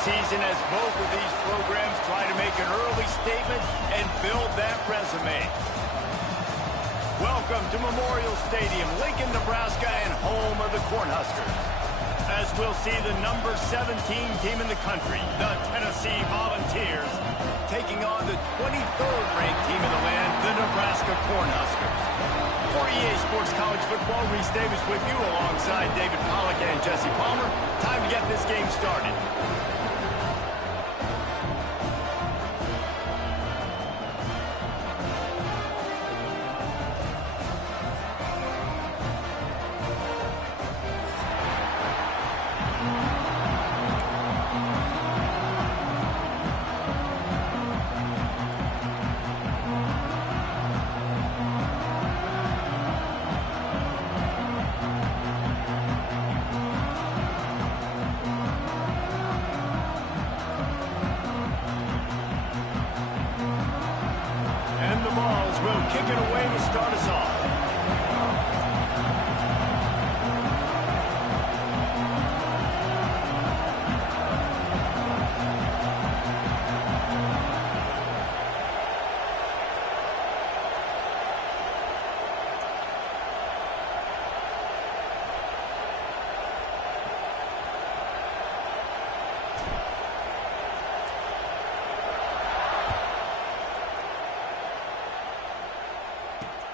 season as both of these programs try to make an early statement and build that resume. Welcome to Memorial Stadium, Lincoln, Nebraska, and home of the Cornhuskers. As we'll see the number 17 team in the country, the Tennessee Volunteers, taking on the 23rd ranked team in the land, the Nebraska Cornhuskers. For EA Sports College Football, Reese Davis with you alongside David Pollack and Jesse Palmer. Time to get this game started. Kick it away to start us off.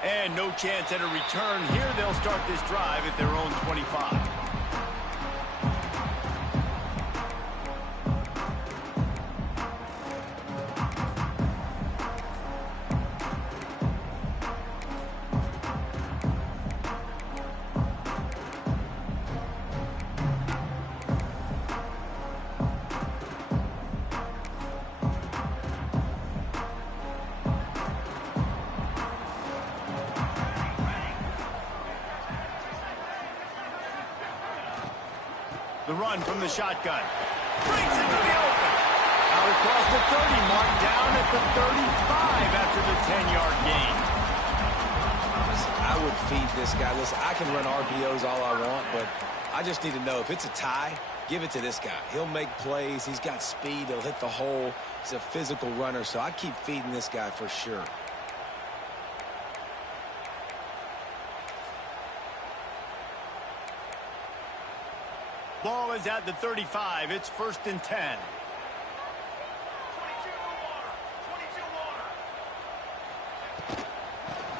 And no chance at a return here. They'll start this drive at their own 25. The run from the shotgun. Breaks into the open. Out across the 30 mark, down at the 35 after the 10-yard gain. Listen, I would feed this guy. Listen, I can run RPOs all I want, but I just need to know if it's a tie, give it to this guy. He'll make plays. He's got speed. He'll hit the hole. He's a physical runner, so I keep feeding this guy for sure. Ball is at the 35. It's 1st and 10.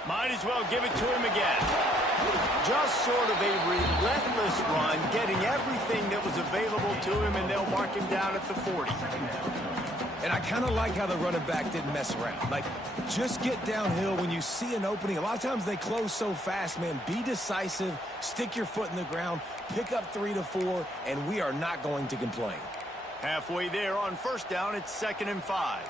Might as well give it to him again. Just sort of a relentless run, getting everything that was available to him, and they'll mark him down at the 40. And I kind of like how the running back didn't mess around. Like, just get downhill when you see an opening. A lot of times they close so fast, man. Be decisive, stick your foot in the ground, pick up 3 to 4, and we are not going to complain. Halfway there on 1st down, it's 2nd and 5.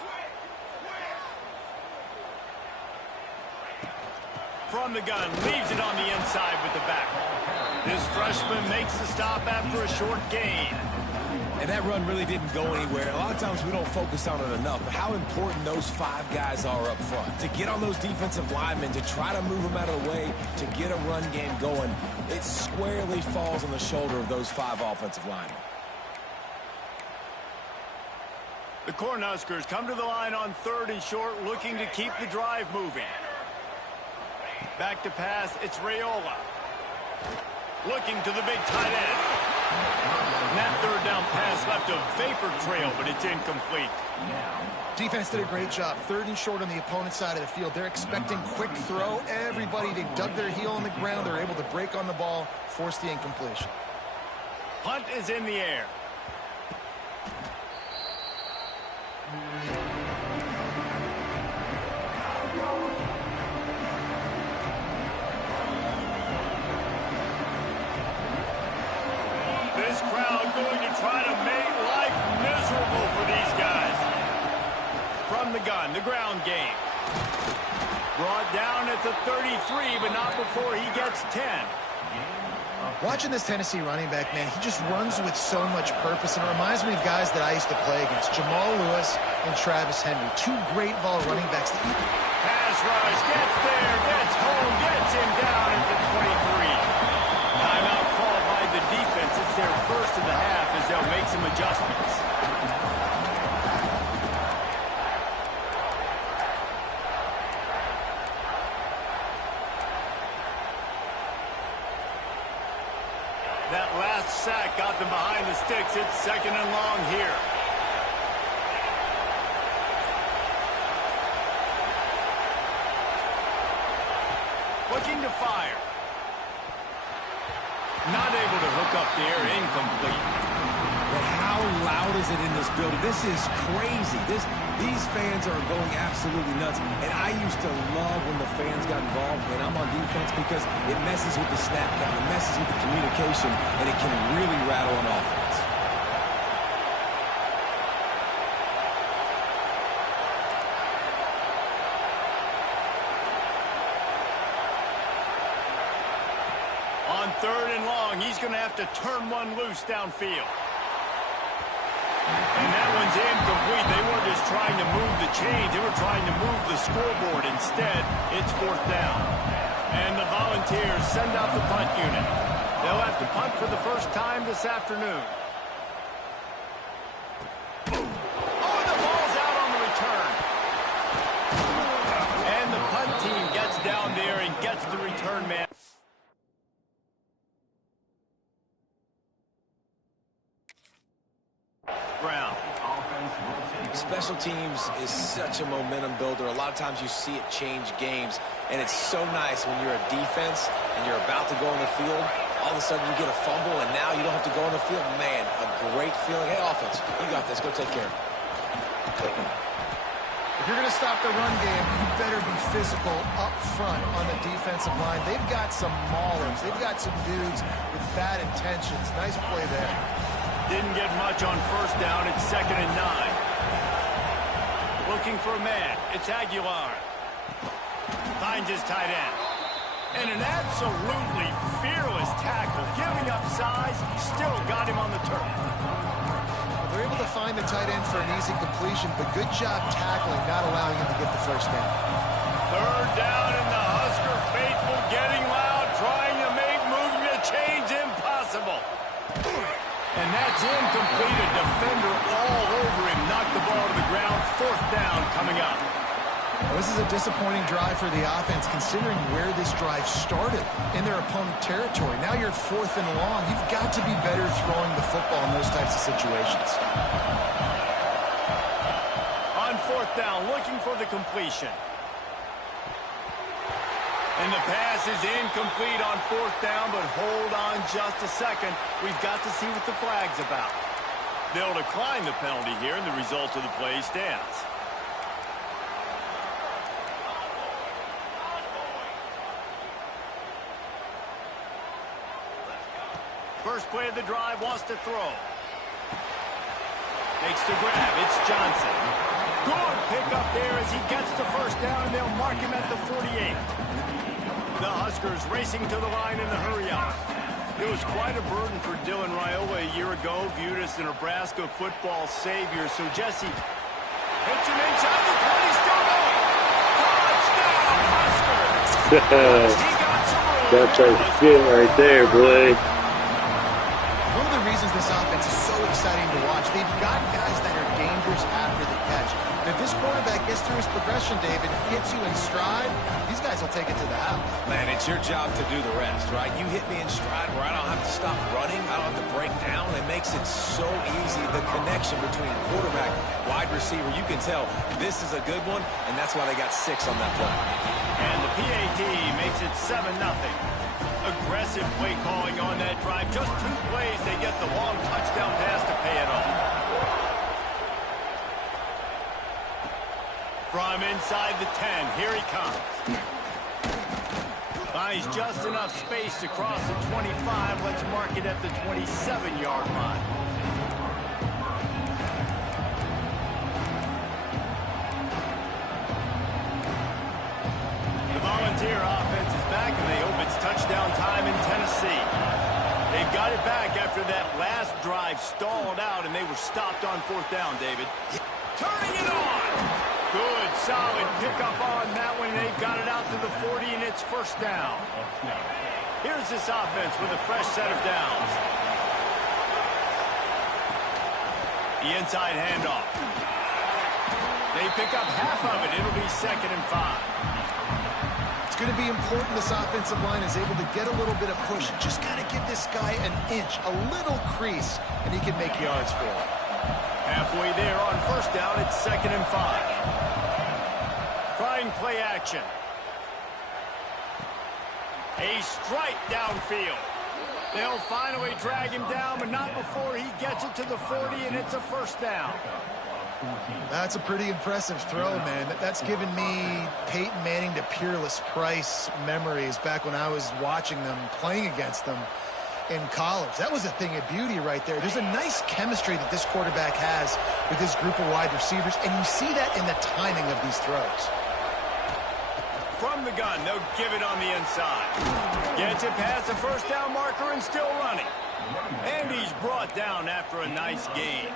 From the gun, leaves it on the inside with the back. This freshman makes the stop after a short gain. And that run really didn't go anywhere. A lot of times we don't focus on it enough, but how important those 5 guys are up front. To get on those defensive linemen, to try to move them out of the way, to get a run game going, it squarely falls on the shoulder of those 5 offensive linemen. The Cornhuskers come to the line on 3rd and short, looking to keep the drive moving. Back to pass, it's Raiola. Looking to the big tight end. And that 3rd down pass left a vapor trail, but it's incomplete. Defense did a great job. 3rd and short on the opponent's side of the field. They're expecting quick throw. Everybody, they dug their heel on the ground. They're able to break on the ball, force the incompletion. Punt is in the air. This crowd going to try to make life miserable for these guys. From the gun, the ground game. Brought down at the 33, but not before he gets 10. Watching this Tennessee running back, man, he just runs with so much purpose, and it reminds me of guys that I used to play against, Jamal Lewis and Travis Henry, 2 great ball running backs. Pass rush, gets there, gets home, gets him down at the 23. Timeout called by the defense. It's their first of the half as they'll make some adjustments. makes it 2nd and long here. Looking to fire. Not able to hook up there, incomplete. But how loud is it in this building? This is crazy. These fans are going absolutely nuts. And I used to love when the fans got involved, and I'm on defense because it messes with the snap count, it messes with the communication, and it can really rattle an offense. On 3rd and long, he's going to have to turn one loose downfield. And that one's incomplete. They weren't just trying to move the chains. They were trying to move the scoreboard. Instead, it's 4th down. And the Volunteers send out the punt unit. They'll have to punt for the first time this afternoon. Oh, the ball's out on the return. And the punt team gets down there and gets the return man. Special teams is such a momentum builder. A lot of times you see it change games, and it's so nice when you're a defense and you're about to go on the field. All of a sudden you get a fumble, and now you don't have to go on the field. Man, a great feeling. Hey, offense, you got this. Go take care. If you're going to stop the run game, you better be physical up front on the defensive line. They've got some maulers. They've got some dudes with bad intentions. Nice play there. Didn't get much on 1st down. It's 2nd and 9. Looking for a man. It's Aguilar. Finds his tight end. And an absolutely fearless tackle. Giving up size, still got him on the turf. They're able to find the tight end for an easy completion, but good job tackling, not allowing him to get the 1st down. 3rd down, and the Husker faithful getting loud, trying to make moving the chains impossible. And that's incomplete. A defender all over him. Knocked the ball to the ground. 4th down coming up. Well, this is a disappointing drive for the offense, considering where this drive started in their opponent territory. Now you're 4th and long. You've got to be better throwing the football in those types of situations. On 4th down, looking for the completion. And the pass is incomplete on 4th down, but hold on just a second. We've got to see what the flag's about. They'll decline the penalty here, and the result of the play stands. First play of the drive, wants to throw. Makes the grab. It's Johnson. Good pick up there as he gets the 1st down, and they'll mark him at the 48. The Huskers racing to the line in the hurry-up. It was quite a burden for Dylan Raiola a year ago, viewed as the Nebraska football savior. So Jesse hits him inside the 20, still going. Touchdown, Huskers! He got some room. That's our skin right there, boy. One of the reasons this offense is so exciting to watch, they've got guys that are dangerous after the catch. And if this quarterback gets through his progression, David, hits you in stride, these guys will take it to the house. Man, it's your job to do the rest, right? You hit me in stride where I don't have to stop running. I don't have to break down. It makes it so easy, the connection between quarterback, wide receiver. You can tell this is a good one, and that's why they got 6 on that play. And the PAT makes it 7-0. Aggressive play calling on that drive. Just 2 plays, they get the long touchdown pass to pay it off. From inside the 10, here he comes. Finds just enough space to cross the 25. Let's mark it at the 27-yard line. The Volunteer offense is back, and they hope it's touchdown time in Tennessee. They've got it back after that last drive stalled out, and they were stopped on 4th down, David. Turning it on! Good, solid pickup on that one. They've got it out to the 40, and it's 1st down. Here's this offense with a fresh set of downs. The inside handoff. They pick up half of it. It'll be 2nd and 5. It's going to be important this offensive line is able to get a little bit of push. Just got to give this guy an inch, a little crease, and he can make yards for it. Halfway there on first down, it's 2nd and 5. Trying play action. A strike downfield. They'll finally drag him down, but not before he gets it to the 40, and it's a first down. That's a pretty impressive throw, man. That's given me Peyton Manning to Peerless Price memories back when I was watching them, playing against them in college. That was a thing of beauty right there. There's a nice chemistry that this quarterback has with his group of wide receivers, and you see that in the timing of these throws. From the gun, they'll give it on the inside. Gets it past the first down marker and still running. And he's brought down after a nice gain.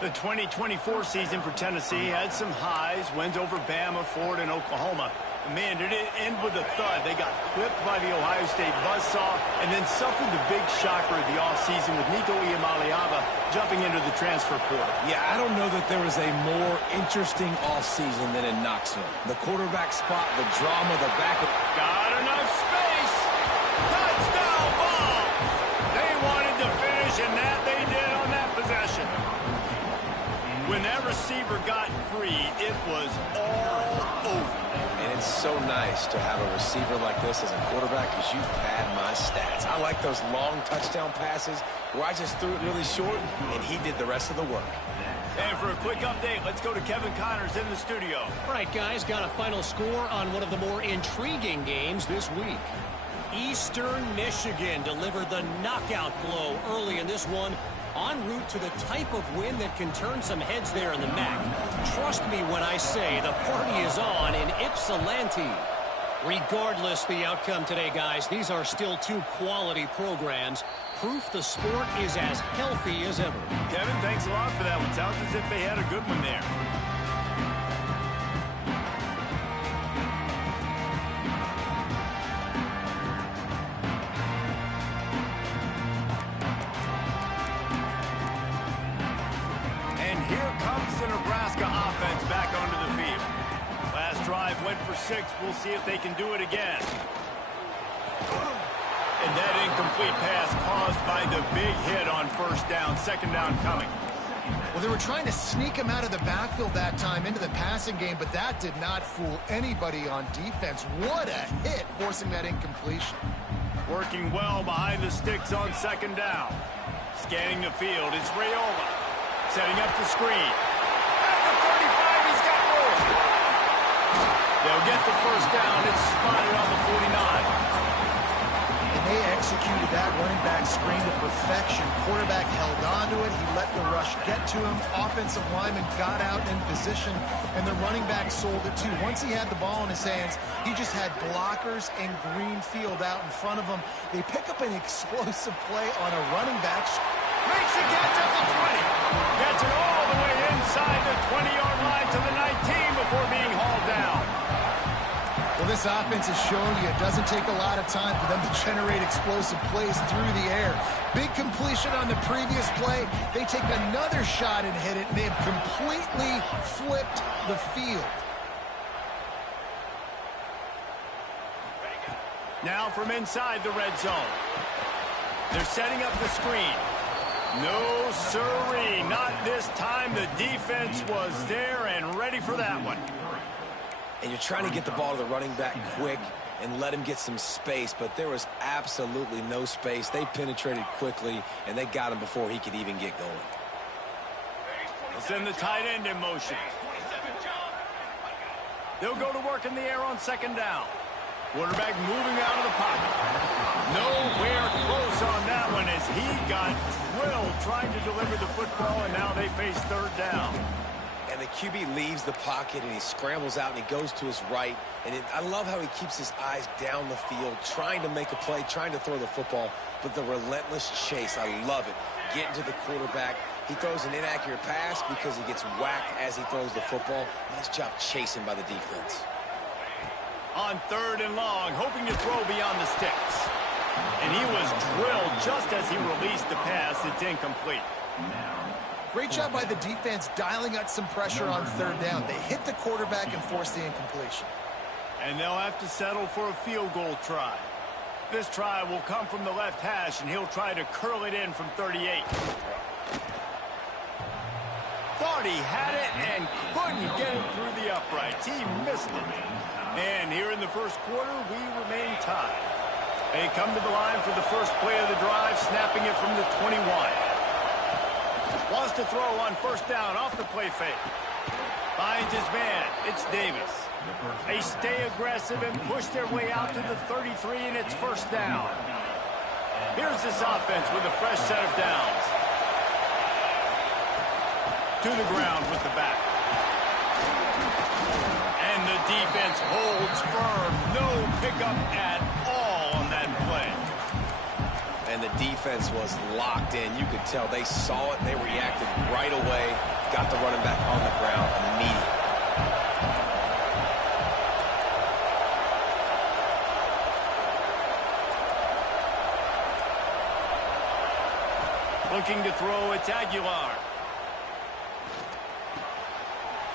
The 2024 season for Tennessee had some highs, wins over Bama, Florida, and Oklahoma. Man, did it end with a thud. They got clipped by the Ohio State buzzsaw and then suffered the big shocker of the offseason with Nico Iamaleava jumping into the transfer portal. Yeah, I don't know that there was a more interesting offseason than in Knoxville. The quarterback spot, the drama, the backup. Got enough space. Touchdown ball. They wanted to finish, and that they did on that possession. When that receiver got free, it was all over. And it's so nice to have a receiver like this as a quarterback because you pad my stats. I like those long touchdown passes where I just threw it really short and he did the rest of the work. And for a quick update, let's go to Kevin Connors in the studio. All right, guys, got a final score on one of the more intriguing games this week. Eastern Michigan delivered the knockout blow early in this one, en route to the type of win that can turn some heads there in the MAC. Trust me when I say the party is on in Ypsilanti. Regardless the outcome today, guys, these are still two quality programs. Proof the sport is as healthy as ever. Kevin, thanks a lot for that one. Sounds as if they had a good one there. Here comes the Nebraska offense back onto the field. Last drive went for 6. We'll see if they can do it again. And that incomplete pass caused by the big hit on first down. 2nd down coming. Well, they were trying to sneak him out of the backfield that time into the passing game, but that did not fool anybody on defense. What a hit, forcing that incompletion. Working well behind the sticks on 2nd down. Scanning the field, it's Raiola. Setting up the screen. At the 35, he's got room. They'll get the first down. It's spotted on the 49. And they executed that running back screen to perfection. Quarterback held on to it. He let the rush get to him. Offensive lineman got out in position, and the running back sold it too. Once he had the ball in his hands, he just had blockers and green field out in front of him. They pick up an explosive play on a running back. Makes the catch at the 20. Gets it all the way inside the 20-yard line to the 19 before being hauled down. Well, this offense is showing you it doesn't take a lot of time for them to generate explosive plays through the air. Big completion on the previous play. They take another shot and hit it, and they have completely flipped the field. Now from inside the red zone. They're setting up the screen. No, sirree, not this time. The defense was there and ready for that one. And you're trying to get the ball to the running back quick and let him get some space, but there was absolutely no space. They penetrated quickly, and they got him before he could even get going. They'll send the tight end in motion. They'll go to work in the air on 2nd down. Quarterback moving out of the pocket. Nowhere close on that one as he got drilled trying to deliver the football, and now they face 3rd down. And the QB leaves the pocket, and he scrambles out, and he goes to his right. And I love how he keeps his eyes down the field, trying to make a play, trying to throw the football, but the relentless chase, I love it. Getting to the quarterback. He throws an inaccurate pass because he gets whacked as he throws the football. Nice job chasing by the defense. On 3rd and long, hoping to throw beyond the sticks. And he was drilled just as he released the pass. It's incomplete. Great job by the defense dialing out some pressure on 3rd down. They hit the quarterback and forced the incompletion. And they'll have to settle for a field goal try. This try will come from the left hash, and he'll try to curl it in from 38. Thought he had it and couldn't get it through the uprights. He missed it. And here in the first quarter, we remain tied. They come to the line for the first play of the drive, snapping it from the 21. Wants to throw on first down off the play fake. Finds his man. It's Davis. They stay aggressive and push their way out to the 33, and it's first down. Here's this offense with a fresh set of downs. To the ground with the back. And the defense holds firm. No pickup at all on that play. And the defense was locked in. You could tell they saw it. They reacted right away. Got the running back on the ground immediately. Looking to throw, it's Aguilar.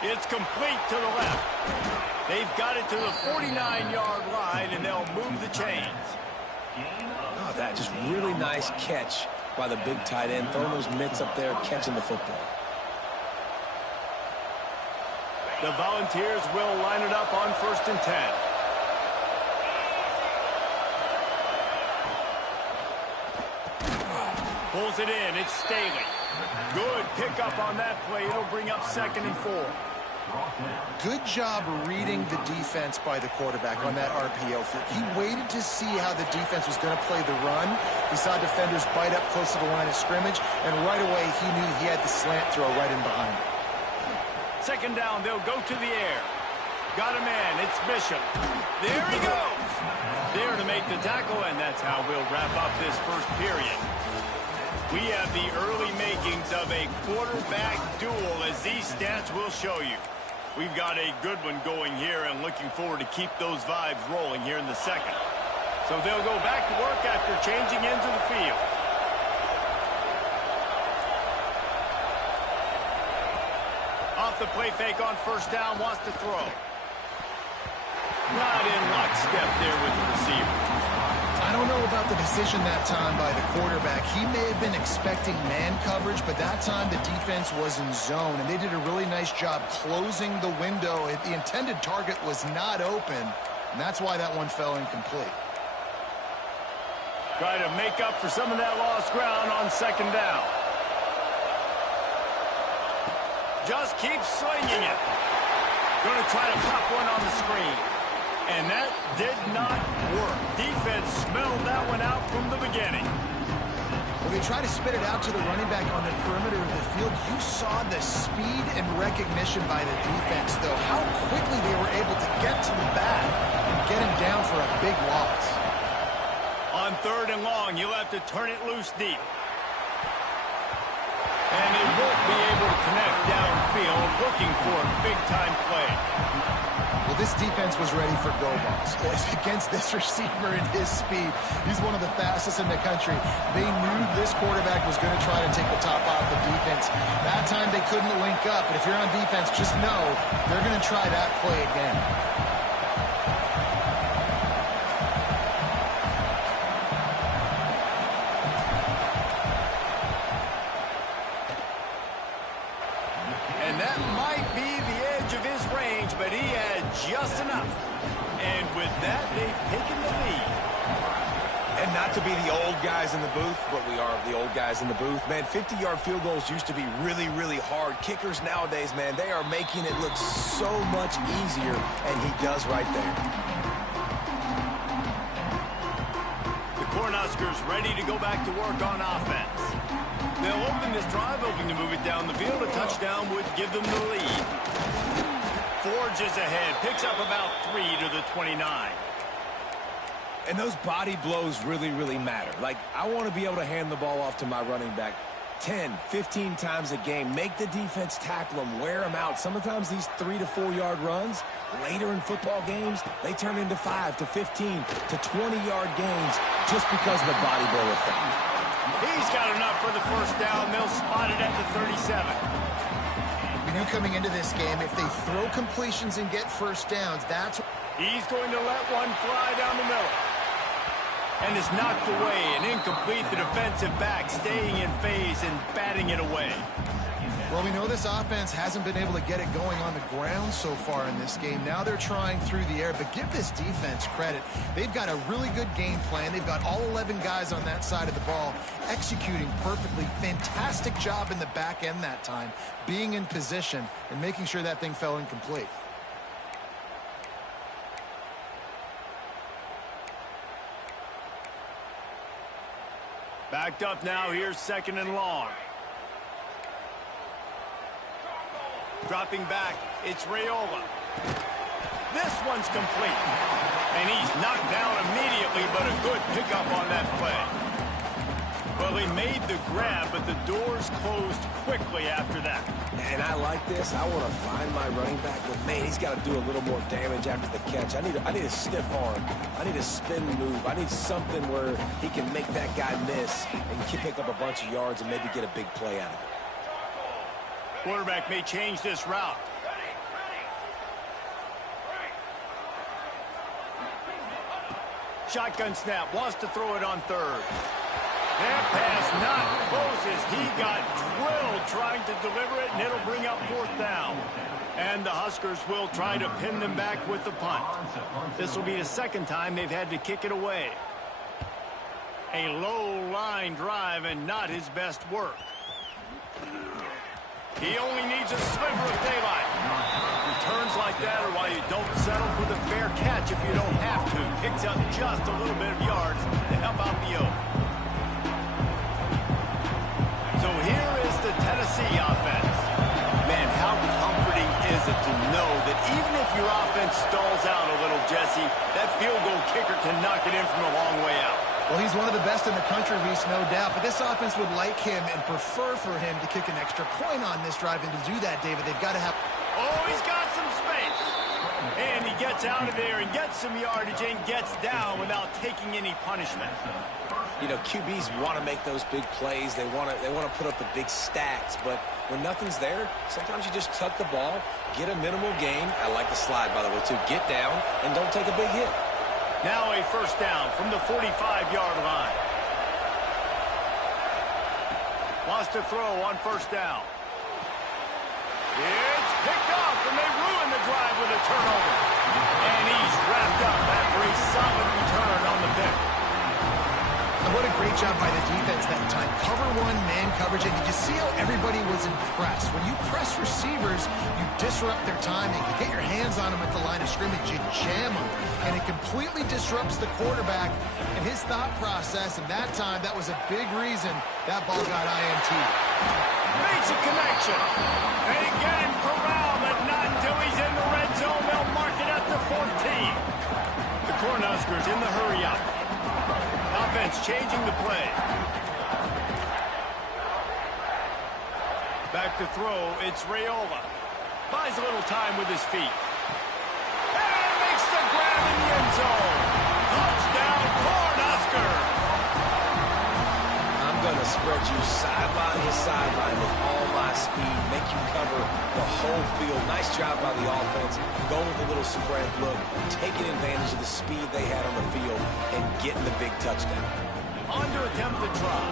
It's complete to the left. They've got it to the 49-yard line, and they'll move the chains. Oh, that just really nice catch by the big tight end. Throwing those mitts up there, catching the football. The Volunteers will line it up on 1st and 10. Pulls it in. It's Staley. Good pickup on that play. It'll bring up 2nd and 4. Good job reading the defense by the quarterback on that RPO. He waited to see how the defense was going to play the run. He saw defenders bite up close to the line of scrimmage, and right away he knew he had the slant throw right in behind him. 2nd down. They'll go to the air. Got a man. It's Bishop. There he goes. There to make the tackle, and that's how we'll wrap up this first period. We have the early makings of a quarterback duel, as these stats will show you. We've got a good one going here, and looking forward to keep those vibes rolling here in the second. So they'll go back to work after changing into the field. Off the play fake on 1st down, wants to throw. Not in lockstep there with the receiver. I don't know about the decision that time by the quarterback. He may have been expecting man coverage, but that time the defense was in zone, and they did a really nice job closing the window. The intended target was not open, and that's why that one fell incomplete. Try to make up for some of that lost ground on 2nd down. Just keep slinging it. Going to try to pop one on the screen. And that did not work. Defense smelled that one out from the beginning. When they try to spit it out to the running back on the perimeter of the field, you saw the speed and recognition by the defense, though. How quickly they were able to get to the back and get him down for a big loss. On 3rd and long, you'll have to turn it loose deep. And they won't be able to connect downfield, looking for a big-time play. Well, this defense was ready for go balls. Against this receiver and his speed, he's one of the fastest in the country. They knew this quarterback was going to try to take the top off the defense. That time they couldn't link up, but if you're on defense, just know they're going to try that play again. And that might be the edge of his range, but he had just enough. And with that, they've taken the lead. And not to be the old guys in the booth, but we are the old guys in the booth. Man, 50-yard field goals used to be really, really hard. Kickers nowadays, man, they are making it look so much easier, and he does right there. The Cornhuskers ready to go back to work on offense. They'll open this drive, hoping to move it down the field. A touchdown would give them the lead. Forges ahead, picks up about 3 to the 29. And those body blows really, really matter. Like, I want to be able to hand the ball off to my running back 10, 15 times a game. Make the defense tackle them, wear them out. Sometimes these 3 to 4 yard runs, later in football games, they turn into 5 to 15 to 20-yard gains just because of the body blow effect. He's got enough for the first down. They'll spot it at the 37. We knew coming into this game, if they throw completions and get first downs, that's He's going to let one fly down the middle. And it's knocked away and incomplete. The defensive back staying in phase and batting it away. Well, we know this offense hasn't been able to get it going on the ground so far in this game. Now they're trying through the air, but give this defense credit. They've got a really good game plan. They've got all 11 guys on that side of the ball executing perfectly. Fantastic job in the back end that time, being in position and making sure that thing fell incomplete. Backed up now. Here's 2nd and long. Dropping back, it's Raiola. This one's complete. And he's knocked down immediately, but a good pickup on that play. Well, he made the grab, but the doors closed quickly after that. And I like this. I want to find my running back, but man, he's got to do a little more damage after the catch. I need a stiff arm. I need a spin move. I need something where he can make that guy miss and pick up a bunch of yards and maybe get a big play out of it. Quarterback may change this route. Shotgun snap, wants to throw it on 3rd. That pass not close as he got drilled trying to deliver it, and it'll bring up 4th down. And the Huskers will try to pin them back with the punt. This will be the 2nd time they've had to kick it away. A low line drive and not his best work. He only needs a sliver of daylight. Returns like that are why you don't settle for the fair catch if you don't have to. Picks up just a little bit of yards to help out the Oak. So here is the Tennessee offense. Man, how comforting is it to know that even if your offense stalls out a little, Jesse, that field goal kicker can knock it in from a long way out. Well, he's one of the best in the country, Reese, no doubt. But this offense would like him and prefer for him to kick an extra point on this drive. And to do that, David, they've got to have... Oh, he's got some space. And he gets out of there and gets some yardage and gets down without taking any punishment. You know, QBs want to make those big plays. They want to put up the big stacks. But when nothing's there, sometimes you just tuck the ball, get a minimal gain. I like the slide, by the way, too. Get down and don't take a big hit. Now a 1st down from the 45-yard line. Wants to throw on 1st down. It's picked off, and they ruin the drive with a turnover. And he's wrapped up after a solid return on the pick. And what a great job by the defense that time. Cover 1, man coverage, and did you see how everybody was impressed? When you press receivers, you disrupt their timing. You get your hands on them at the line of scrimmage, you jam them, and it completely disrupts the quarterback and his thought process, and that time, that was a big reason that ball got INT. Makes a connection. They get him corralled, but not until he's in the red zone. They'll mark it at the 14. The Cornhuskers in the hurry up. Offense changing the play. Back to throw, it's Raiola. Buys a little time with his feet. And makes the grab in the end zone. Touchdown, Cornhuskers. I'm going to spread you sideline to sideline with all my speed, make you cover the whole field. Nice job by the offense. Go with a little spread look, taking advantage of the speed they had on the field and getting the big touchdown. On to attempt the try.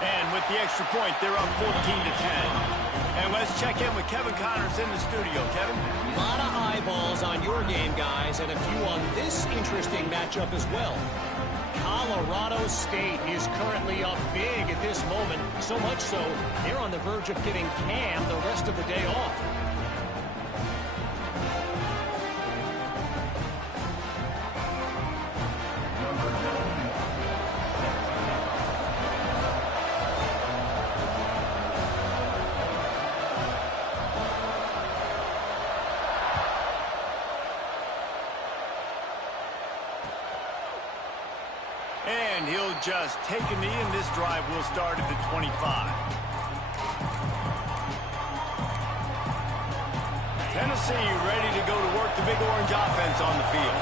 And with the extra point, they're up 14-10. And let's check in with Kevin Connors in the studio. Kevin? A lot of eyeballs on your game, guys, and a few on this interesting matchup as well. Colorado State is currently up big at this moment, so much so they're on the verge of giving Cam the rest of the day off. And he'll just take a knee, and this drive will start at the 25. Tennessee ready to go to work the Big Orange offense on the field.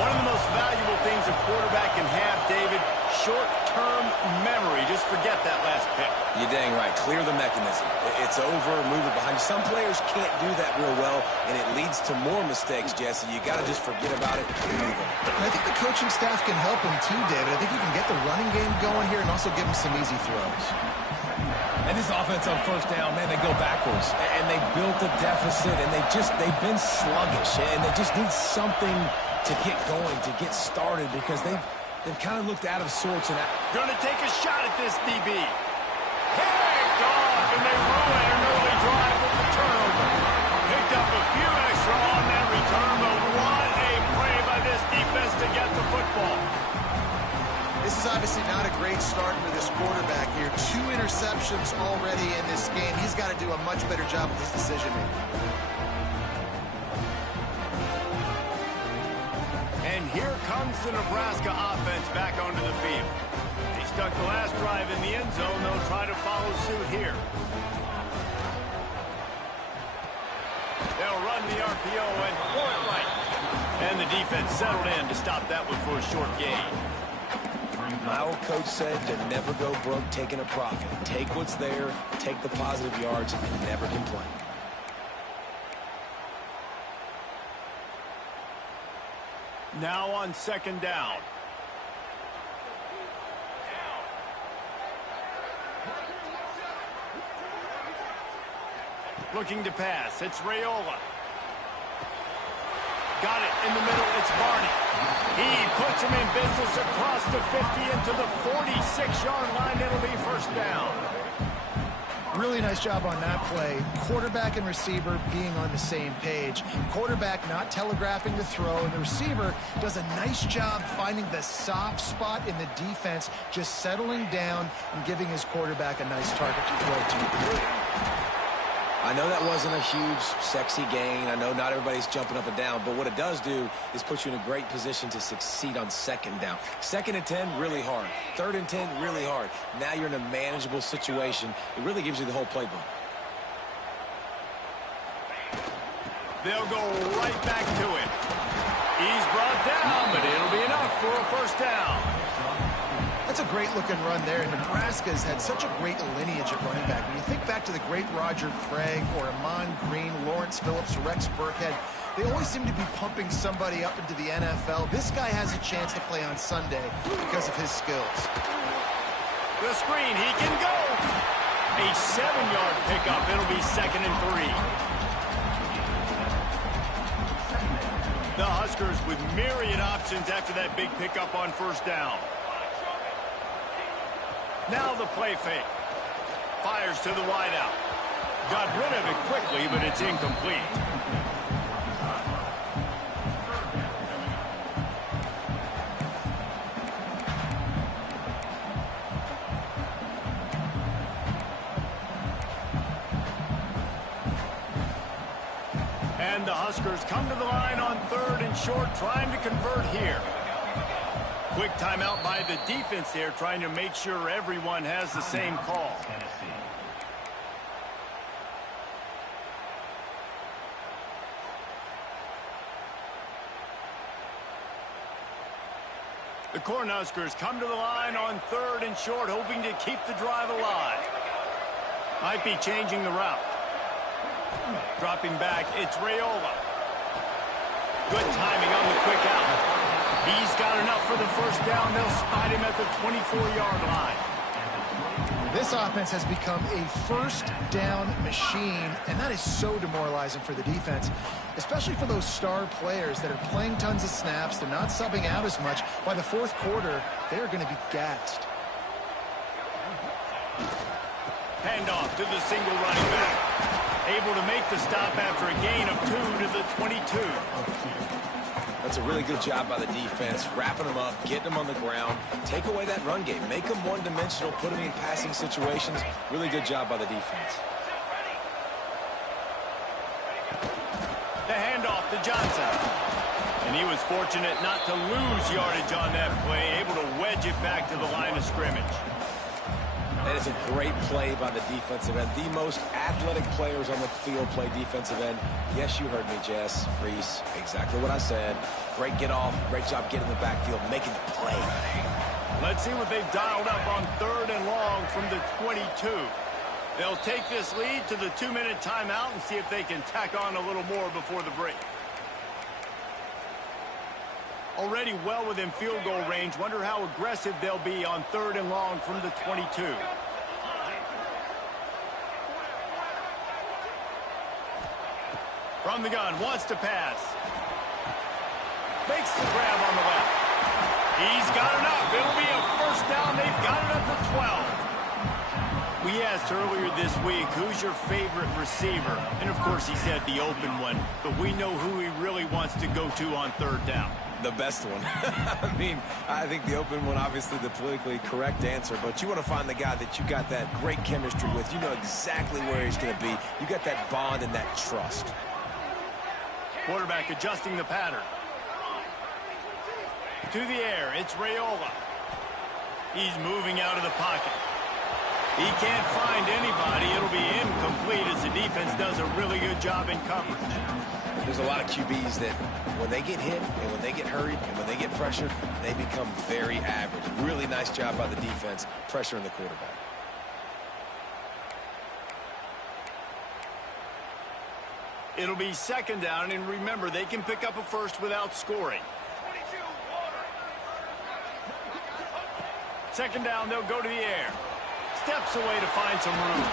One of the most valuable things a quarterback can have, David, short-term memory. Just forget that last pick. You're dang right. Clear the mechanism. It's over, move it behind you. Some players can't do that real well, and it leads to more mistakes, Jesse. You got to just forget about it and move on. And I think the coaching staff can help him too, David. I think he can get the running game going here and also give him some easy throws. And this offense on first down, man, they go backwards. And they built a deficit, and they've been sluggish. And they just need something to get going, to get started, because they've kind of looked out of sorts. And Going to take a shot at this DB. Picked off, and they ruin an early drive with the turnover. Picked up a few extra on that return, but what a play by this defense to get the football. This is obviously not a great start for this quarterback here. 2 interceptions already in this game. He's got to do a much better job with his decision-making. And here comes the Nebraska offense back onto the field. They stuck the last drive in the end zone. They'll try to follow suit here. They'll run the RPO and throw it right. And the defense settled in to stop that one for a short gain. my old coach said to never go broke taking a profit. Take what's there, take the positive yards, and never complain. Now on second down. Looking to pass. It's Raiola. Got it in the middle. It's Barney. He puts him in business across the 50 into the 46-yard line. It'll be first down. Really nice job on that play. Quarterback and receiver being on the same page. Quarterback not telegraphing the throw, and the receiver does a nice job finding the soft spot in the defense, just settling down and giving his quarterback a nice target to throw to. I know that wasn't a huge, sexy gain. I know not everybody's jumping up and down, but what it does do is put you in a great position to succeed on second down. 2nd and 10, really hard. 3rd and 10, really hard. Now you're in a manageable situation. It really gives you the whole playbook. They'll go right back to him. He's brought down, but it'll be enough for a first down. That's a great-looking run there. Nebraska's had such a great lineage at running back. When you think back to the great Roger Craig or Amon Green, Lawrence Phillips, Rex Burkhead, they always seem to be pumping somebody up into the NFL. This guy has a chance to play on Sunday because of his skills. The screen, he can go. A 7-yard pickup. It'll be 2nd and 3. The Huskers with myriad options after that big pickup on first down. Now the play fake. Fires to the wideout. Got rid of it quickly, but it's incomplete. And the Huskers come to the line on 3rd and short, trying to convert here. Quick timeout by the defense there, trying to make sure everyone has the same call. The Cornhuskers come to the line on 3rd and short, hoping to keep the drive alive. Might be changing the route. Dropping back, it's Raiola. Good timing on the quick out. He's got enough for the first down. They'll spot him at the 24-yard line. This offense has become a first down machine, and that is so demoralizing for the defense, especially for those star players that are playing tons of snaps. They're not subbing out as much. By the 4th quarter, they're going to be gassed. Handoff to the single running back. Able to make the stop after a gain of 2 to the 22. That's a really good job by the defense, wrapping them up, getting them on the ground, take away that run game, make them one-dimensional, put them in passing situations. Really good job by the defense. The handoff to Johnson. And he was fortunate not to lose yardage on that play, able to wedge it back to the line of scrimmage. That is a great play by the defensive end. The most athletic players on the field play defensive end. Yes, you heard me, Jess, Reese. Exactly what I said. Great get off. Great job getting in the backfield, making the play. Let's see what they've dialed up on 3rd and long from the 22. They'll take this lead to the 2-minute timeout and see if they can tack on a little more before the break. Already well within field goal range. Wonder how aggressive they'll be on 3rd and long from the 22. From the gun, wants to pass. Makes the grab on the left. He's got enough. It'll be a first down. They've got it at the 12. We asked earlier this week, who's your favorite receiver? And, of course, he said the open one. But we know who he really wants to go to on 3rd down. The best one. I mean, I think the open one, obviously the politically correct answer, but you want to find the guy that you got that great chemistry with. You know exactly where he's going to be. You got that bond and that trust. Quarterback adjusting the pattern. To the air, it's Raiola. He's moving out of the pocket. He can't find anybody. It'll be incomplete as the defense does a really good job in coverage. There's a lot of QBs that when they get hit and when they get hurried and when they get pressured, they become very average. Really nice job by the defense pressuring the quarterback. It'll be 2nd down, and remember, they can pick up a first without scoring. 2nd down, they'll go to the air. Steps away to find some room.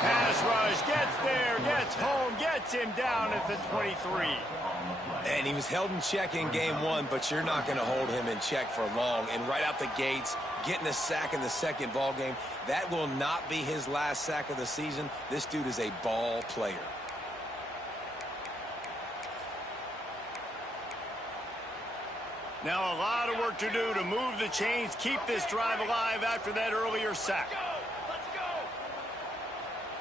Pass rush, gets there, gets home, gets him down at the 23. And he was held in check in game 1, but you're not going to hold him in check for long. And right out the gates, getting a sack in the 2nd ball game, that will not be his last sack of the season. This dude is a ball player. Now a lot of work to do to move the chains, keep this drive alive after that earlier sack. Let's go.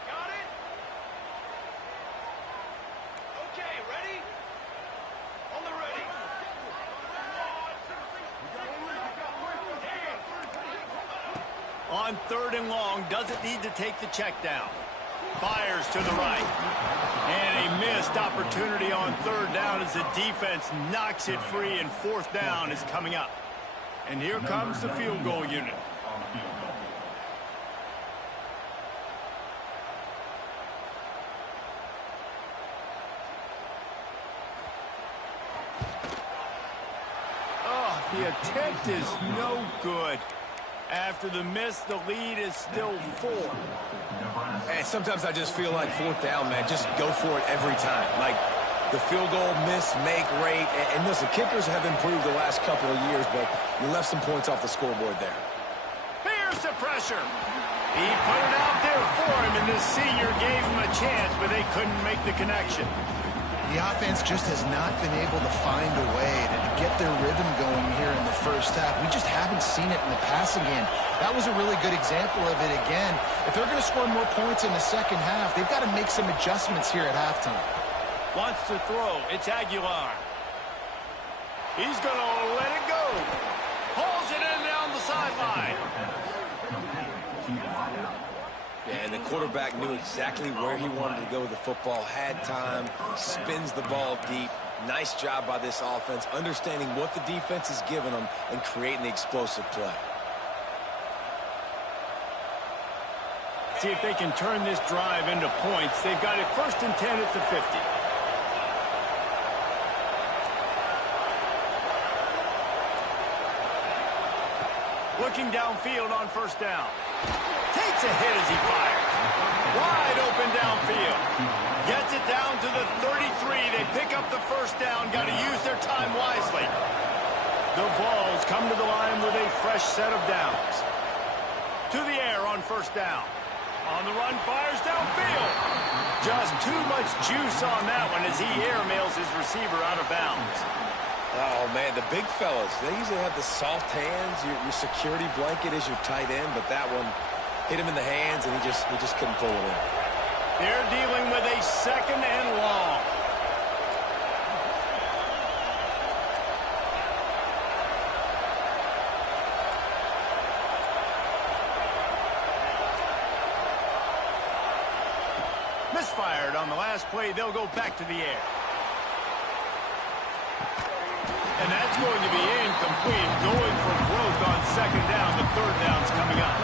Got it? Okay, ready? On the ready. On 3rd and long, doesn't need to take the check down. Fires to the right. And a missed opportunity on 3rd down as the defense knocks it free, and 4th down is coming up. And here comes the field goal unit. Oh, the attempt is no good. After the miss, the lead is still 4. And sometimes I just feel like 4th down, man, just go for it every time. Like the field goal miss, make rate. And listen, kickers have improved the last couple of years, but you left some points off the scoreboard there. Here's the pressure. He put it out there for him, and this senior gave him a chance, but they couldn't make the connection. The offense just has not been able to find a way to get their rhythm going here in the 1st half. We just haven't seen it in the passing game. That was a really good example of it again. If they're going to score more points in the 2nd half, they've got to make some adjustments here at halftime. Wants to throw. It's Aguilar. He's going to let it go. Pulls it in down the sideline. Yeah, and the quarterback knew exactly where he wanted to go with the football, had time, spins the ball deep. Nice job by this offense, understanding what the defense is giving them and creating the explosive play. See if they can turn this drive into points. They've got it 1st and 10 at the 50. Looking downfield on 1st down. Takes a hit as he fires. Wide open downfield. Gets it down to the 33. They pick up the 1st down. Got to use their time wisely. The Vols come to the line with a fresh set of downs. To the air on 1st down. On the run, fires downfield. Just too much juice on that one as he airmails his receiver out of bounds. Oh, man, the big fellas, they usually have the soft hands. Your security blanket is your tight end, but that one hit him in the hands, and he just couldn't pull it in. They're dealing with a 2nd and long. Misfired on the last play. They'll go back to the air. And that's going to be incomplete. Going for broke on second down. The third down's coming up.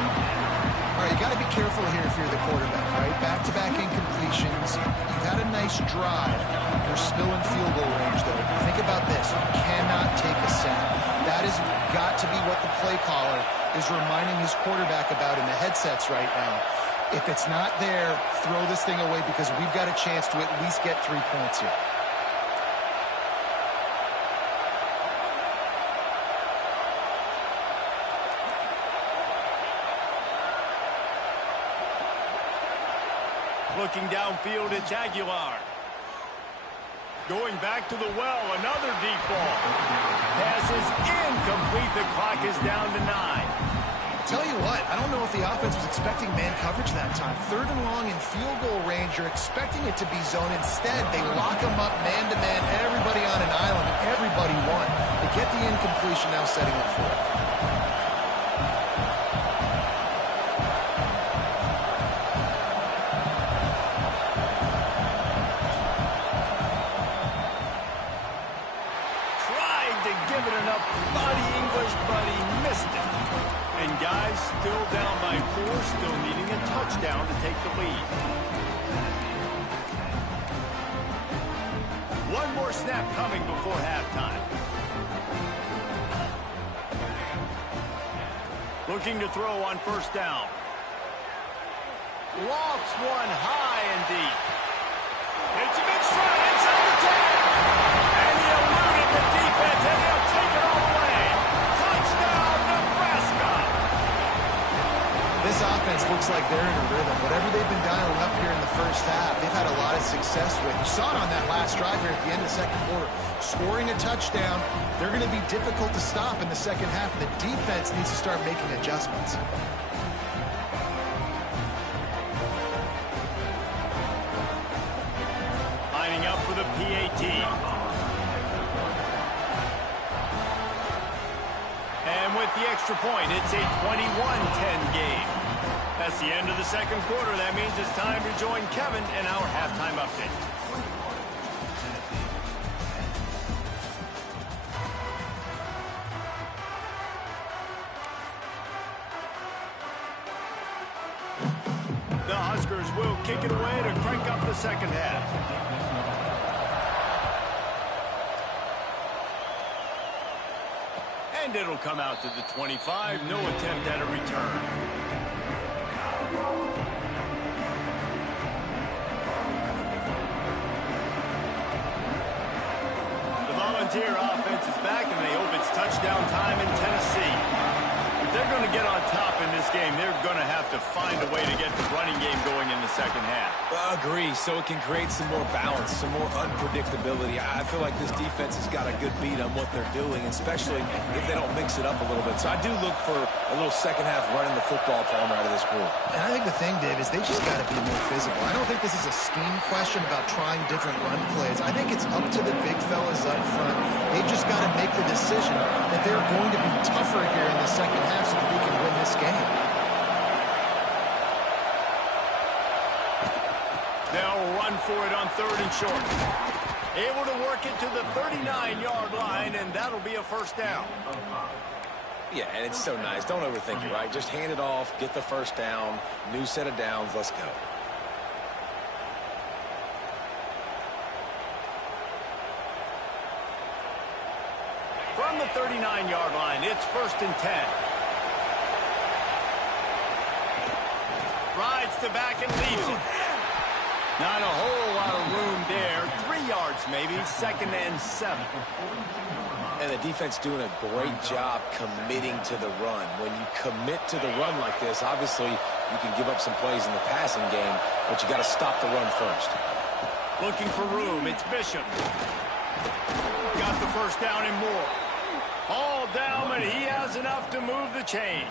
All right, you got to be careful here if you're the quarterback, right? Back-to-back incompletions. You've had a nice drive. You're still in field goal range, though. Think about this. You cannot take a sack. That has got to be what the play caller is reminding his quarterback about in the headsets right now. If it's not there, throw this thing away because we've got a chance to at least get 3 points here. Looking downfield, it's Aguilar. Going back to the well, another deep ball. Pass is incomplete. The clock is down to 9. Tell you what, I don't know if the offense was expecting man coverage that time. 3rd and long in field goal range, you're expecting it to be zone. Instead, they lock them up man-to-man, everybody on an island, and everybody won. They get the incompletion, now setting up for it. Tried to give it enough body English, but he missed it. And guys still down by 4, still needing a touchdown to take the lead. One more snap coming before halftime. Looking to throw on first down. Lofts one high and deep. It's a big strike inside the 10. And he eluded the defense, and he'll take it all the way. Touchdown, Nebraska. This offense looks like they're in a rhythm. Whatever they've been dialing up here in the first half, they've had a lot of success with. You saw it on that last drive here at the end of the second quarter. Scoring a touchdown, they're going to be difficult to stop in the second half. The defense needs to start making adjustments. Lining up for the PAT. And with the extra point, it's a 21-10 game. That's the end of the second quarter. That means it's time to join Kevin in our halftime update. The Huskers will kick it away to crank up the second half. And it'll come out to the 25. No attempt at a return. The Volunteer offense is back, and they hope it's touchdown time in Tennessee. If they're going to get on top in this game, they're going to have to find a way to get the running game going in the second half. Agree, so it can create some more balance, some more unpredictability. I feel like this defense has got a good beat on what they're doing, especially if they don't mix it up a little bit. So I do look for a little second half running the football palm out of this group. And I think the thing, Dave, is they just got to be more physical. I don't think this is a scheme question about trying different run plays. I think it's up to the big fellas up front. They've just got to make the decision that they're going to be tougher here in the second half so that they can win this game. They'll run for it on 3rd and short. Able to work it to the 39-yard line, and that'll be a first down. Yeah, and it's so nice. Don't overthink it, right? Just hand it off, get the first down, new set of downs, let's go. From the 39-yard line, it's 1st and 10. Rides the back and leaves it. Not a whole lot of room there. 3 yards maybe, 2nd and 7. And the defense doing a great job committing to the run. When you commit to the run like this, obviously you can give up some plays in the passing game, but you got to stop the run first. Looking for room, it's Bishop. Got the first down and more. All down, but he has enough to move the chains.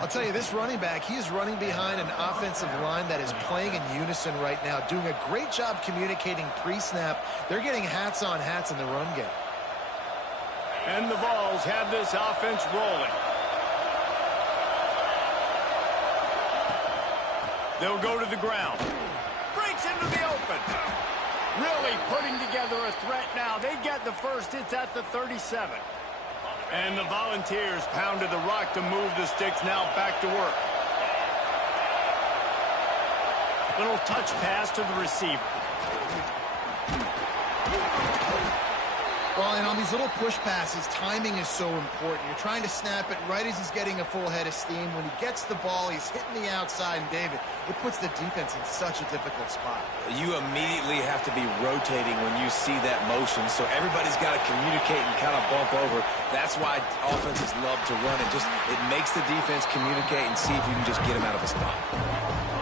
I'll tell you, this running back, he is running behind an offensive line that is playing in unison right now, doing a great job communicating pre-snap. They're getting hats on hats in the run game. And the Vols have this offense rolling. They'll go to the ground. Breaks into the open. Really putting together a threat now. They get the first. It's at the 37. And the Volunteers pounded the rock to move the sticks. Now back to work. Little touch pass to the receiver. Well, and on these little push passes, timing is so important. You're trying to snap it right as he's getting a full head of steam. When he gets the ball, he's hitting the outside, and David, it puts the defense in such a difficult spot. You immediately have to be rotating when you see that motion, so everybody's got to communicate and kind of bump over. That's why offenses love to run it. It makes the defense communicate and see if you can just get him out of a spot.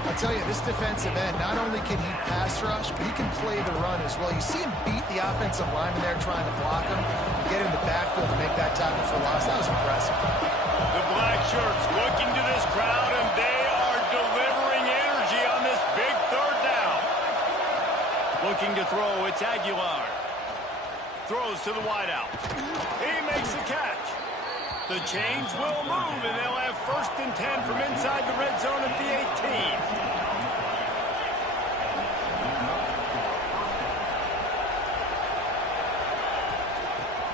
I'll tell you, this defensive end, not only can he pass rush, but he can play the run as well. You see him beat the offensive lineman there trying to block him, get in the backfield to make that tackle for loss. That was impressive. The black shirts looking to this crowd, and they are delivering energy on this big third down. Looking to throw, it's Aguilar. Throws to the wideout. He makes the catch. The chains will move, and they'll have 1st and 10 from inside the red zone at the 18.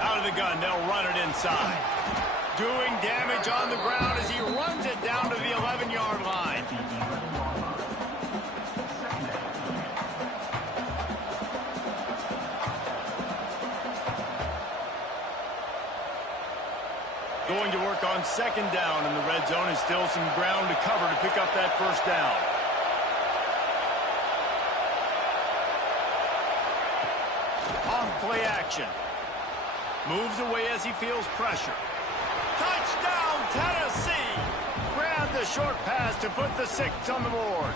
Out of the gun, they'll run it inside. Doing damage on the ground as he runs it down to the 11-yard line. Going to work on 2nd down in the red zone, and still some ground to cover to pick up that 1st down. Off play action. Moves away as he feels pressure. Touchdown, Tennessee! Grab the short pass to put the 6 on the board.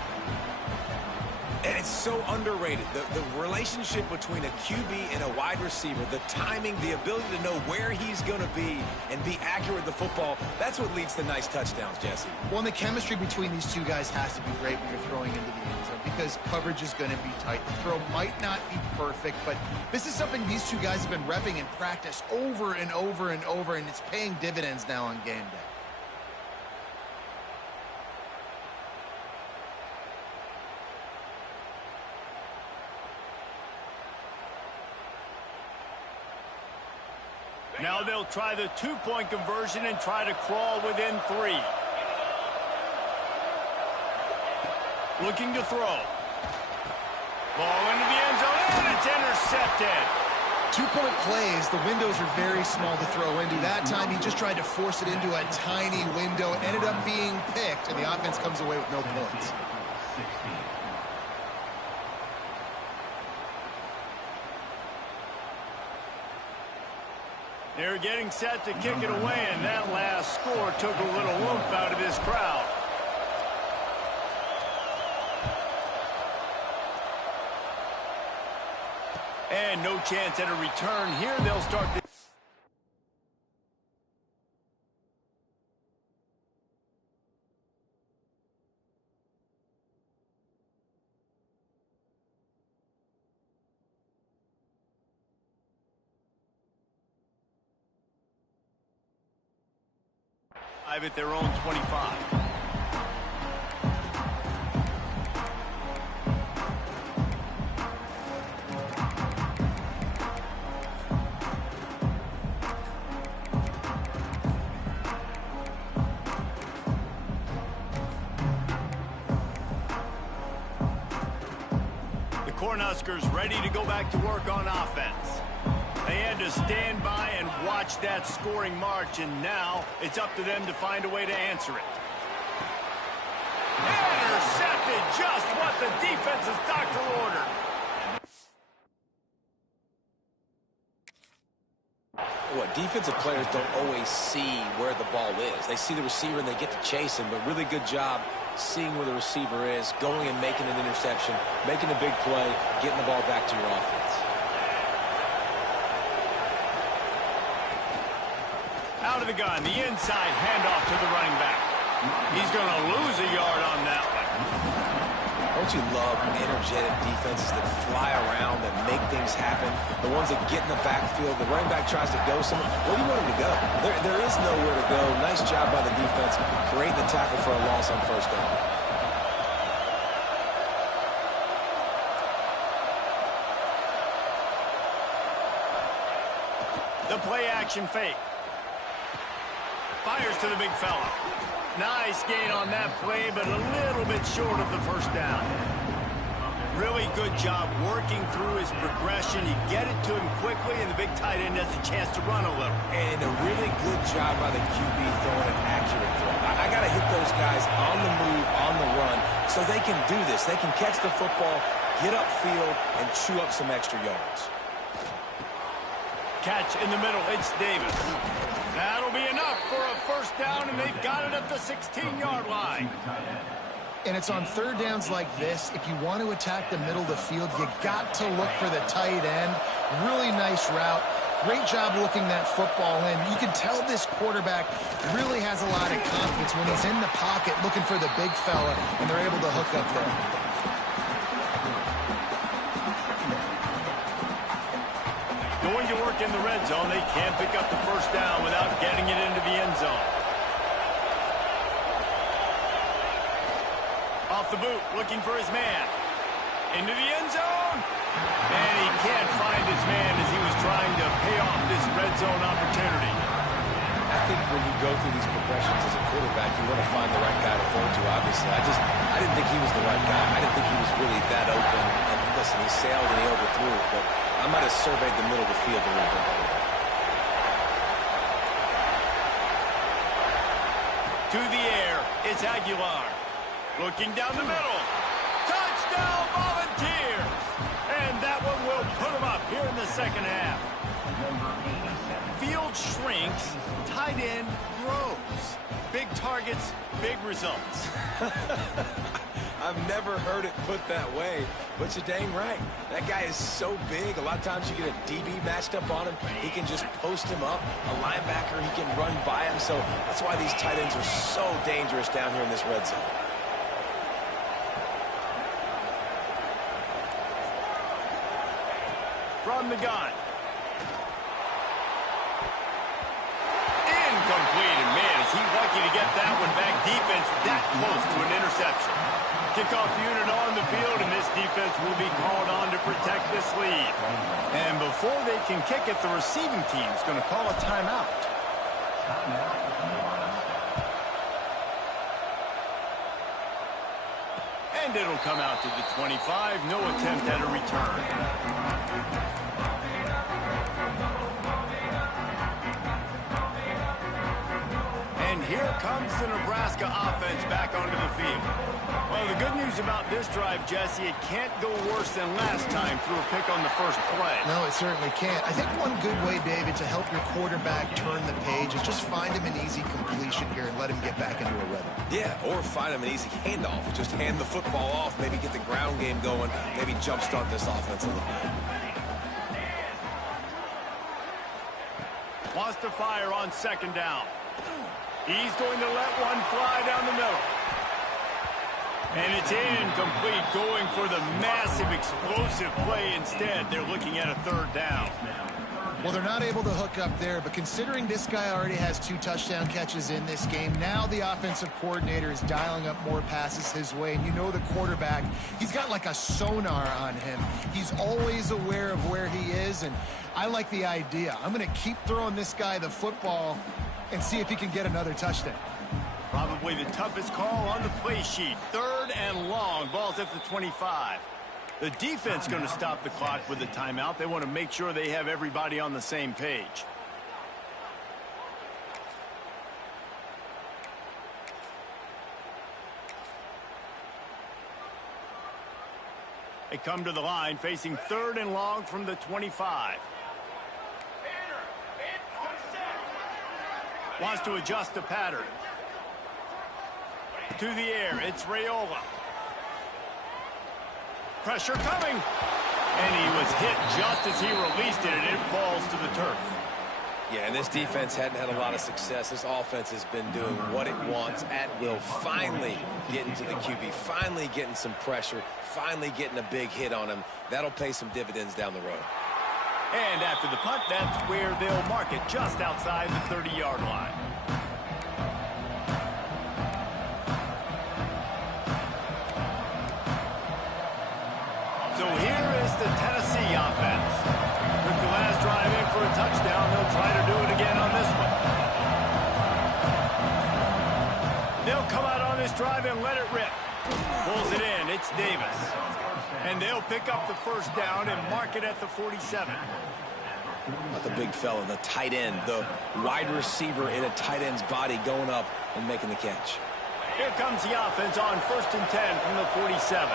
And it's so underrated. The relationship between a QB and a wide receiver, the timing, the ability to know where he's going to be and be accurate with the football, that's what leads to nice touchdowns, Jesse. Well, and the chemistry between these two guys has to be great when you're throwing into the end zone because coverage is going to be tight. The throw might not be perfect, but this is something these two guys have been repping in practice over and over and over, and it's paying dividends now on game day. Now they'll try the 2-point conversion and try to crawl within 3. Looking to throw. Ball into the end zone, and it's intercepted. 2-point plays, the windows are very small to throw into. That time, he just tried to force it into a tiny window. It ended up being picked, and the offense comes away with no points. They're getting set to kick it away, and that last score took a little oomph out of this crowd. And no chance at a return here. They'll start the at their own 25. The Cornhuskers ready to go back to work on offense. They had to stand by and watch that scoring march, and now it's up to them to find a way to answer it. Intercepted, just what the defense's doctor ordered. What defensive players don't always see where the ball is. They see the receiver and they get to chase him, but really good job seeing where the receiver is, going and making an interception, making a big play, getting the ball back to your offense. Out of the gun, the inside handoff to the running back. He's going to lose a yard on that one. Don't you love energetic defenses that fly around, that make things happen? The ones that get in the backfield, the running back tries to go somewhere. Where do you want him to go? There is nowhere to go. Nice job by the defense, creating the tackle for a loss on 1st down. The play action fake. Fires to the big fella. Nice gain on that play, but a little bit short of the first down. Really good job working through his progression. You get it to him quickly, and the big tight end has a chance to run a little. And a really good job by the QB throwing an accurate throw. I got to hit those guys on the move, on the run, so they can do this. They can catch the football, get upfield, and chew up some extra yards. Catch in the middle. It's Davis. That'll be enough for a first down, and they've got it at the 16-yard line. And it's on third downs like this. If you want to attack the middle of the field, you got to look for the tight end. Really nice route. Great job looking that football in. You can tell this quarterback really has a lot of confidence when he's in the pocket looking for the big fella, and they're able to hook up there. Going to work in the red zone. They can't pick up the first down without getting it into the end zone. Off the boot, looking for his man. Into the end zone. And he can't find his man as he was trying to pay off this red zone opportunity. I think when you go through these progressions as a quarterback, you want to find the right guy to throw to, obviously. I didn't think he was the right guy. I didn't think he was really that open. And listen, he sailed and he overthrew it, but I might have surveyed the middle of the field a little bit better. To the air, it's Aguilar. Looking down the middle. Touchdown, Volunteers! And that one will put them up here in the second half. Field shrinks, tight end grows. Big targets, big results. I've never heard it put that way, but you're dang right. That guy is so big. A lot of times you get a DB matched up on him. He can just post him up. A linebacker, he can run by him. So that's why these tight ends are so dangerous down here in this red zone. From the gun. Incomplete, and man, is he lucky to get that one back. Defense that close to an interception. Kickoff unit on the field, and this defense will be called on to protect this lead. And before they can kick it, the receiving team's going to call a timeout. And it'll come out to the 25. No attempt at a return. And here comes the Nebraska offense back onto the field. Well, the good news about this drive, Jesse, it can't go worse than last time through a pick on the first play. No, it certainly can't. I think one good way, David, to help your quarterback turn the page is just find him an easy completion here and let him get back into a rhythm. Yeah, or find him an easy handoff. Just hand the football off, maybe get the ground game going, maybe jumpstart this offense a little bit. Wants to fire on second down. He's going to let one fly down the middle. And it's incomplete, going for the massive, explosive play instead. They're looking at a third down. Well, they're not able to hook up there, but considering this guy already has 2 touchdown catches in this game, now the offensive coordinator is dialing up more passes his way. And you know the quarterback, he's got like a sonar on him. He's always aware of where he is, and I like the idea. I'm going to keep throwing this guy the football and see if he can get another touchdown. Probably the toughest call on the play sheet. Third and long. Ball's at the 25. The defense going to stop the clock with a timeout. They want to make sure they have everybody on the same page. They come to the line facing third and long from the 25. Wants to adjust the pattern. To the air, it's Raiola. Pressure coming. And he was hit just as he released it, and it falls to the turf. Yeah, and this defense hadn't had a lot of success. This offense has been doing what it wants at will. Finally getting to the QB, finally getting some pressure, finally getting a big hit on him. That'll pay some dividends down the road. And after the punt, that's where they'll mark it, just outside the 30-yard line. So here is the Tennessee offense. Took the last drive in for a touchdown. They'll try to do it again on this one. They'll come out on this drive and let it rip. Pulls it in. It's Davis. And they'll pick up the first down and mark it at the 47. Not the big fella, the tight end, the wide receiver in a tight end's body going up and making the catch. Here comes the offense on 1st and 10 from the 47.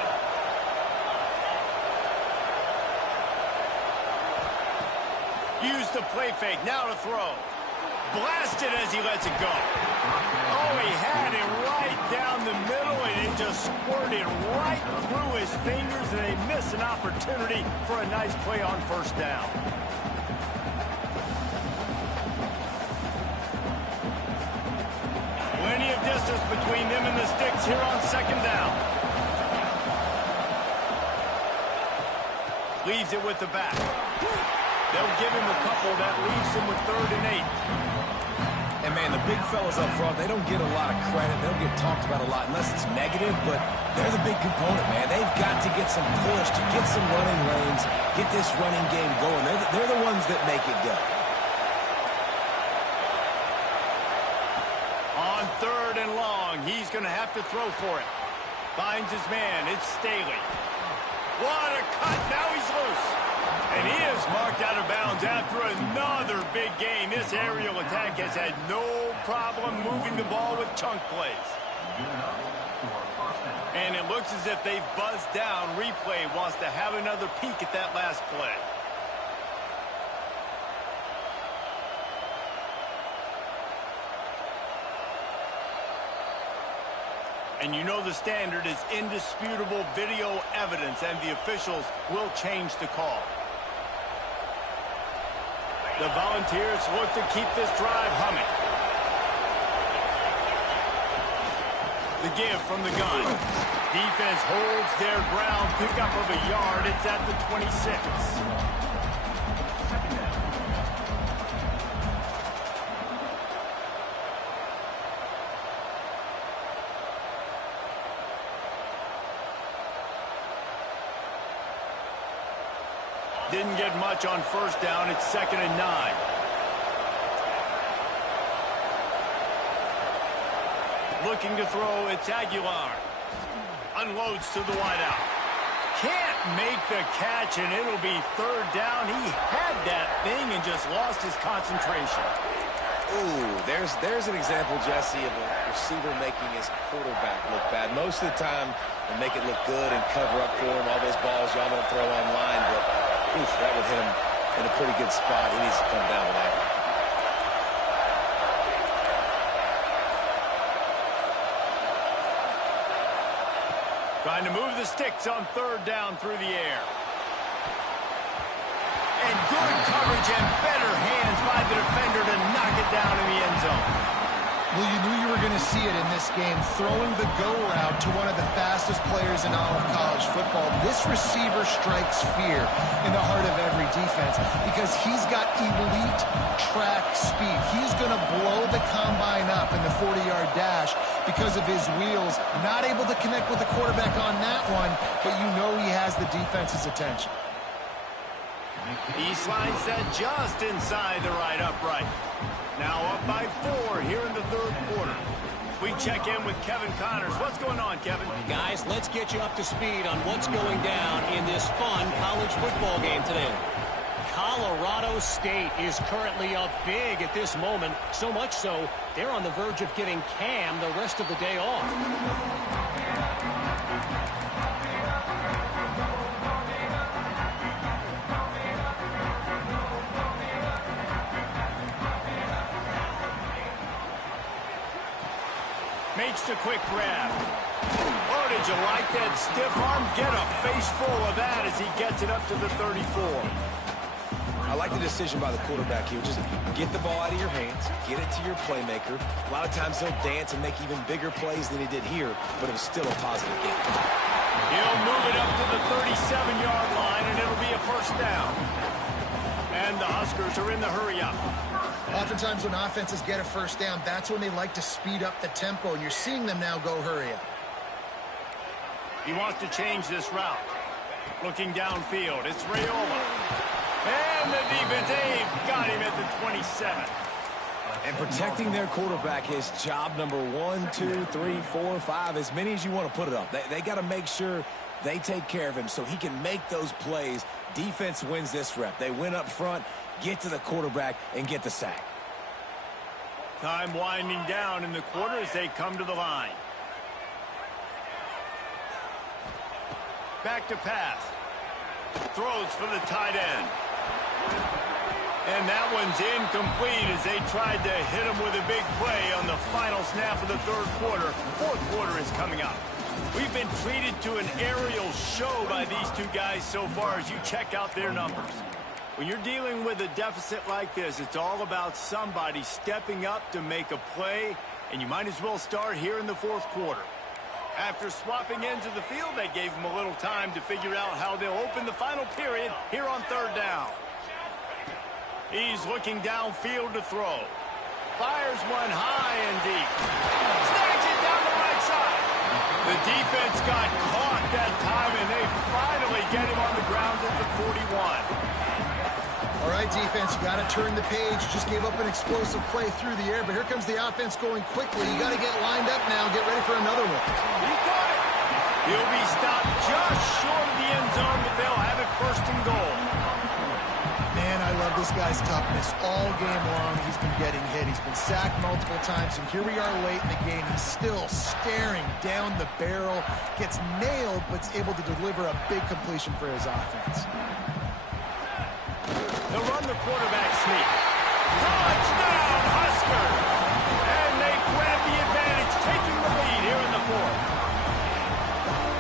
Use the play fake, now to throw. Blasted as he lets it go. Oh, he had it right down the middle, and it just squirted right through his fingers, and they miss an opportunity for a nice play on first down. Plenty of distance between them and the sticks here on 2nd down. Leaves it with the back. They'll give him a couple that leaves him with 3rd and 8. And, man, the big fellas up front, they don't get a lot of credit. They don't get talked about a lot unless it's negative, but they're the big component, man. They've got to get some push, to get some running lanes, get this running game going. They're the ones that make it go. On 3rd and long, he's going to have to throw for it. Finds his man. It's Staley. What a cut. Now he's loose. And he is marked out of bounds after another big game. This aerial attack has had no problem moving the ball with chunk plays. And it looks as if they've buzzed down. Replay wants to have another peek at that last play. And you know the standard is indisputable video evidence, and the officials will change the call. The Volunteers look to keep this drive humming. The give from the gun. Defense holds their ground, pickup of a yard. It's at the 26. Didn't get much on first down. It's 2nd and 9. Looking to throw. It's Aguilar. Unloads to the wideout. Can't make the catch, and it'll be 3rd down. He had that thing and just lost his concentration. Ooh, there's an example, Jesse, of a receiver making his quarterback look bad. Most of the time, they make it look good and cover up for him. All those balls y'all don't throw online, but oof, that would hit him in a pretty good spot. He needs to come down with that. Trying to move the sticks on 3rd down through the air. And good coverage and better hands by the defender to knock it down in the end zone. Well, you knew you were going to see it in this game, throwing the go route to one of the fastest players in all of college football. This receiver strikes fear in the heart of every defense because he's got elite track speed. He's going to blow the combine up in the 40-yard dash because of his wheels. Not able to connect with the quarterback on that one, but you know he has the defense's attention. He slides that just inside the right upright. Now up by 4 here in the 3rd quarter. We check in with Kevin Connors. What's going on, Kevin? Guys, let's get you up to speed on what's going down in this fun college football game today. Colorado State is currently up big at this moment, so much so they're on the verge of giving Cam the rest of the day off. Makes the quick grab. Oh, did you like that stiff arm? Get a face full of that as he gets it up to the 34. I like the decision by the quarterback here. Just get the ball out of your hands, get it to your playmaker. A lot of times he'll dance and make even bigger plays than he did here, but it was still a positive game. He'll move it up to the 37-yard line, and it'll be a first down. And the Huskers are in the hurry-up. Oftentimes when offenses get a first down, that's when they like to speed up the tempo, and you're seeing them now go hurry up. He wants to change this route. Looking downfield, it's Raiola. And the defense got him at the 27. And protecting their quarterback is job number 1, 2, 3, 4, 5, as many as you want to put it up. They got to make sure they take care of him so he can make those plays. Defense wins this rep. They win up front, get to the quarterback, and get the sack. Time winding down in the quarter as they come to the line. Back to pass. Throws for the tight end. And that one's incomplete as they tried to hit him with a big play on the final snap of the third quarter. Fourth quarter is coming up. We've been treated to an aerial show by these two guys so far as you check out their numbers. When you're dealing with a deficit like this, it's all about somebody stepping up to make a play, and you might as well start here in the fourth quarter. After swapping ends of the field, they gave them a little time to figure out how they'll open the final period here on third down. He's looking downfield to throw. Fires one high and deep. Snags it down the right side. The defense got caught that time, and they finally get him on the ground at the 41. All right, defense, you got to turn the page. You just gave up an explosive play through the air, but here comes the offense going quickly. You got to get lined up now. Get ready for another one. He caught it. He'll be stopped just short of the end zone, but they'll have it first and goal. Man, I love this guy's toughness. All game long, he's been getting hit. He's been sacked multiple times, and here we are late in the game. He's still staring down the barrel, gets nailed, but's able to deliver a big completion for his offense. They'll run the quarterback sneak. Touchdown, Husker! And they grab the advantage, taking the lead here in the fourth.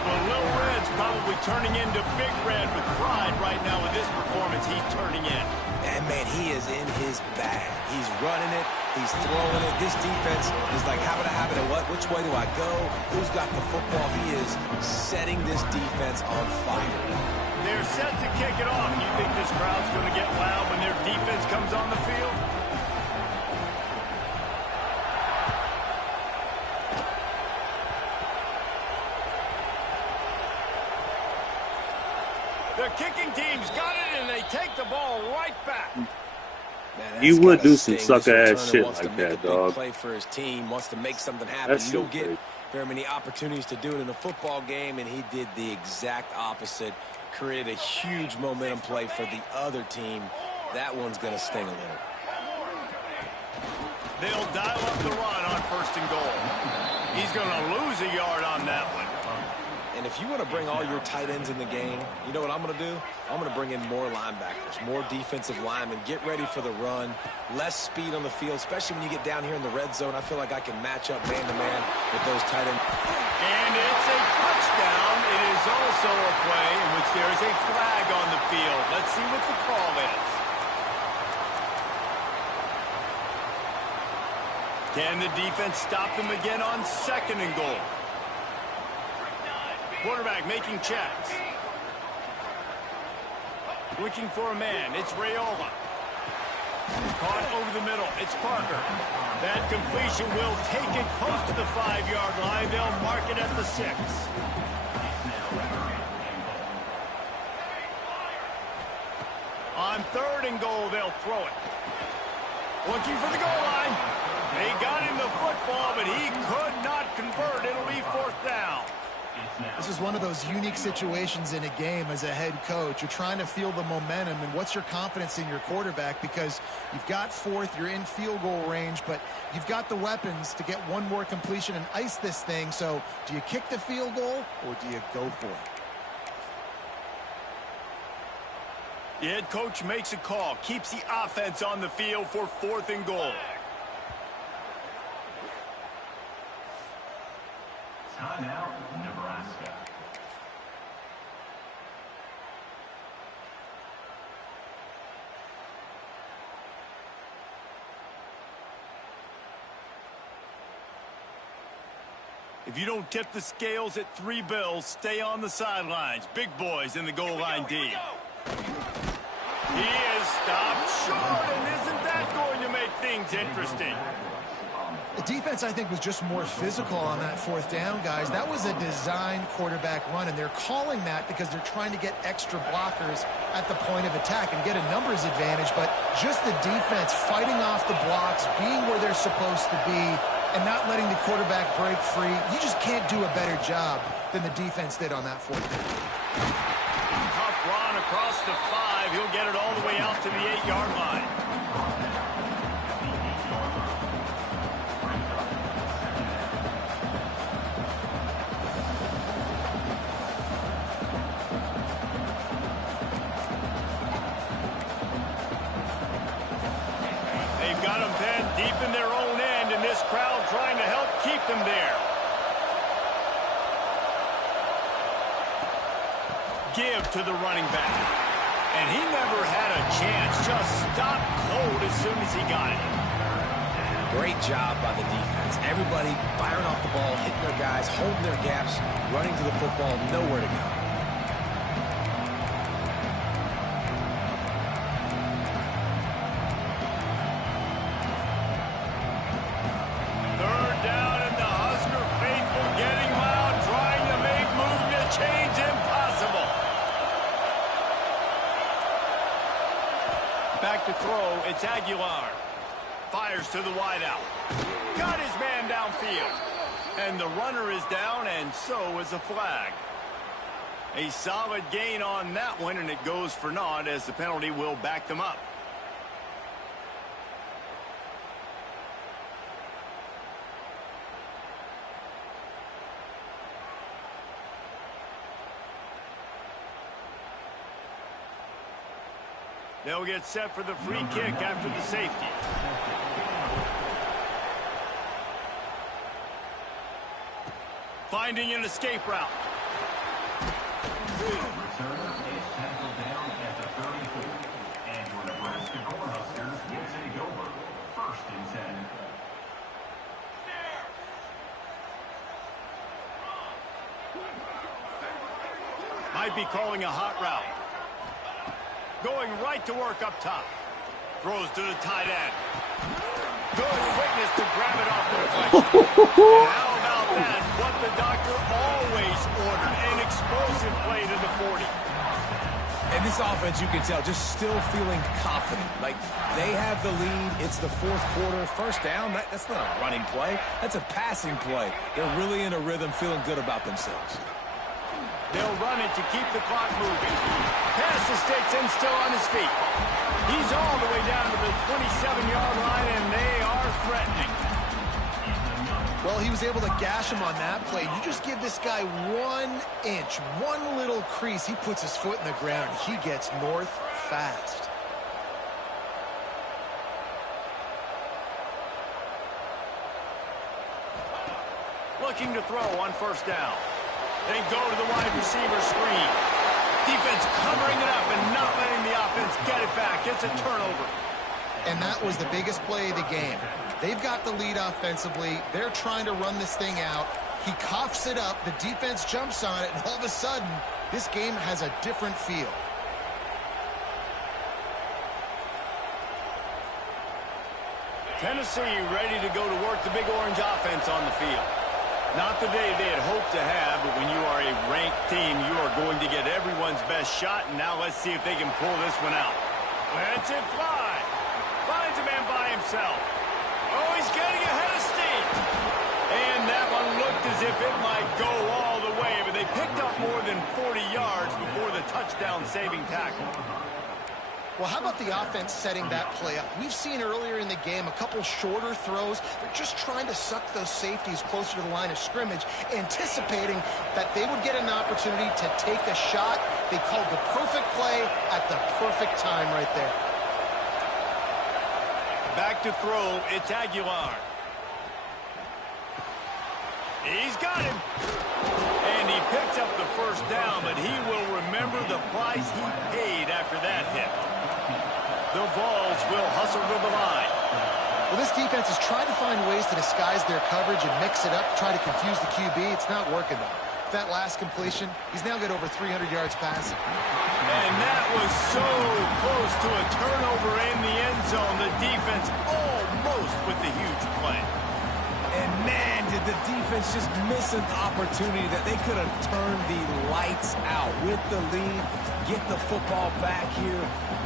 Well, Little Red's probably turning into Big Red with pride right now with this performance he's turning in. And, man, he is in his bag. He's running it. He's throwing it. This defense is like, how would I have it? Which way do I go? Who's got the football? He is setting this defense on fire. They're set to kick it off. You think this crowd's going to get loud when their defense comes on the field? The kicking team's got it, and they take the ball right back. Man, You would do some sting. sucker-ass shit Wants to like make that, a big dog. play for his team, wants to make something happen. That's You so don't get crazy. very many opportunities to do it in a football game, and he did the exact opposite. Created a huge momentum play for the other team. That one's going to sting a little. They'll dial up the run on first and goal. He's going to lose a yard on that one. And if you want to bring all your tight ends in the game, you know what I'm going to do? I'm going to bring in more linebackers, more defensive linemen. Get ready for the run. Less speed on the field, especially when you get down here in the red zone. I feel like I can match up man-to-man with those tight ends. And it's a touchdown. It is also a play in which there is a flag on the field. Let's see what the call is. Can the defense stop them again on second and goal? Quarterback making checks. Looking for a man. It's Rayola. Caught over the middle. It's Parker. That completion will take it close to the 5-yard line. They'll mark it at the 6. On third and goal, they'll throw it. Looking for the goal line. They got him the football, but he could not convert. It'll be fourth down. This is one of those unique situations in a game as a head coach. You're trying to feel the momentum, and what's your confidence in your quarterback? Because you've got fourth, you're in field goal range, but you've got the weapons to get one more completion and ice this thing. So do you kick the field goal, or do you go for it? The head coach makes a call, keeps the offense on the field for fourth and goal. Timeout, Nebraska. If you don't tip the scales at 3 bills, stay on the sidelines. Big boys in the goal line D. He is stopped short, and isn't that going to make things interesting? The defense, I think, was just more physical on that fourth down, guys. That was a designed quarterback run, and they're calling that because they're trying to get extra blockers at the point of attack and get a numbers advantage. But just the defense fighting off the blocks, being where they're supposed to be, and not letting the quarterback break free. You just can't do a better job than the defense did on that fourth down. Tough run across the 5. He'll get it all the way out to the 8-yard line. They've got them pinned deep in their own end, and this crowd trying to help keep them there. Give to the running back. And he never had a chance. Just stopped cold as soon as he got it. Great job by the defense. Everybody firing off the ball, hitting their guys, holding their gaps, running to the football, nowhere to go. Third down, and the Husker faithful getting loud, trying to make movement to change impossible. Back to throw, it's Aguilar. Fires to the wideout. Got his man downfield. And the runner is down, and so is a flag. A solid gain on that one, and it goes for naught as the penalty will back them up. They'll get set for the free kick after the safety. Finding an escape route. Return is tackled down at the 34. And your Nebraska Cornhuskers will take over. 1st and 10. Might be calling a hot route. Going right to work up top. Throws to the tight end. Good quickness to grab it off the deflection. And how about that? What the doctor always ordered. An explosive play to the 40. And this offense, you can tell, just still feeling confident. Like, they have the lead. It's the fourth quarter. First down, that's not a running play. That's a passing play. They're really in a rhythm, feeling good about themselves. They'll run it to keep the clock moving. Pass the sticks and still on his feet. He's all the way down to the 27-yard line, and they are threatening. Well, he was able to gash him on that play. You just give this guy 1 inch, one little crease. He puts his foot in the ground. He gets north fast. Looking to throw on first down. They go to the wide receiver screen. Defense covering it up and not letting the offense get it back. It's a turnover. And that was the biggest play of the game. They've got the lead offensively. They're trying to run this thing out. He coughs it up. The defense jumps on it. And all of a sudden, this game has a different feel. Tennessee ready to go to work the Big Orange offense on the field. Not the day they had hoped to have, but when you are a ranked team, you are going to get everyone's best shot, and now let's see if they can pull this one out. Lets it fly. Finds a man by himself. Oh, he's getting ahead of steam. And that one looked as if it might go all the way, but they picked up more than 40 yards before the touchdown-saving tackle. Well, how about the offense setting that play up? We've seen earlier in the game a couple shorter throws. They're just trying to suck those safeties closer to the line of scrimmage, anticipating that they would get an opportunity to take a shot. They called the perfect play at the perfect time right there. Back to throw, it's Aguilar. He's got him. And he picks up the first down, but he will remember the price he paid after that hit. The Vols will hustle to the line. Well, this defense is trying to find ways to disguise their coverage and mix it up, try to confuse the QB. It's not working, though. That last completion, he's now got over 300 yards passing. And that was so close to a turnover in the end zone. The defense almost with the huge play. And man, did the defense just miss an opportunity that they could have turned the lights out with the lead, get the football back here.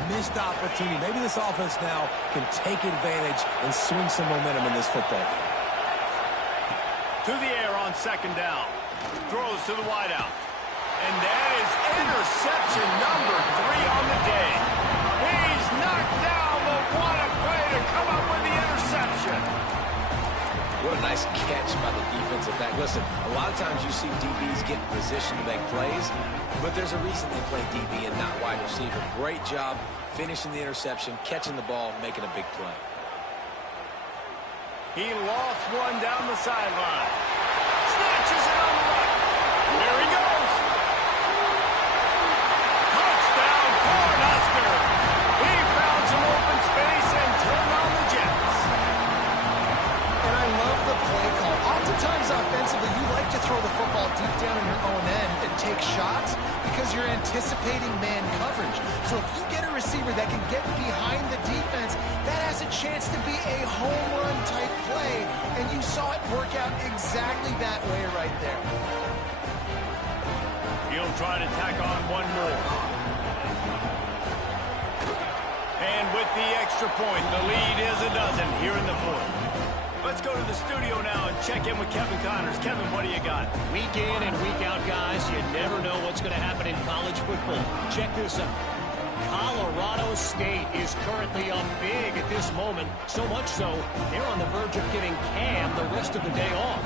Missed opportunity. Maybe this offense now can take advantage and swing some momentum in this football game. To the air on second down. Throws to the wideout. And that is interception number 3 on the day. He's knocked down, but what a play to come up with the interception. What a nice catch by the defensive back. Listen, a lot of times you see DBs get in position to make plays, but there's a reason they play DB and not wide receiver. Great job finishing the interception, catching the ball, making a big play. He lost one down the sideline. Snatches it on the right. There he goes. Touchdown, Cornhusker. He found some open space and turned on the Jets. And I love the play call. Oftentimes offensively, you like to throw the football deep down in your own end and take shots because you're anticipating man coverage. So if you get a receiver that can get behind the defense, that has a chance to be a home run type play. And you saw it work out exactly that way right there. He'll try to tack on one more. And with the extra point, the lead is a dozen here in the fourth. Let's go to the studio now and check in with Kevin Connors. Kevin, what do you got? Week in and week out, guys, you never know what's going to happen in college football. Check this out. Colorado State is currently up big at this moment, so much so they're on the verge of giving Cam the rest of the day off.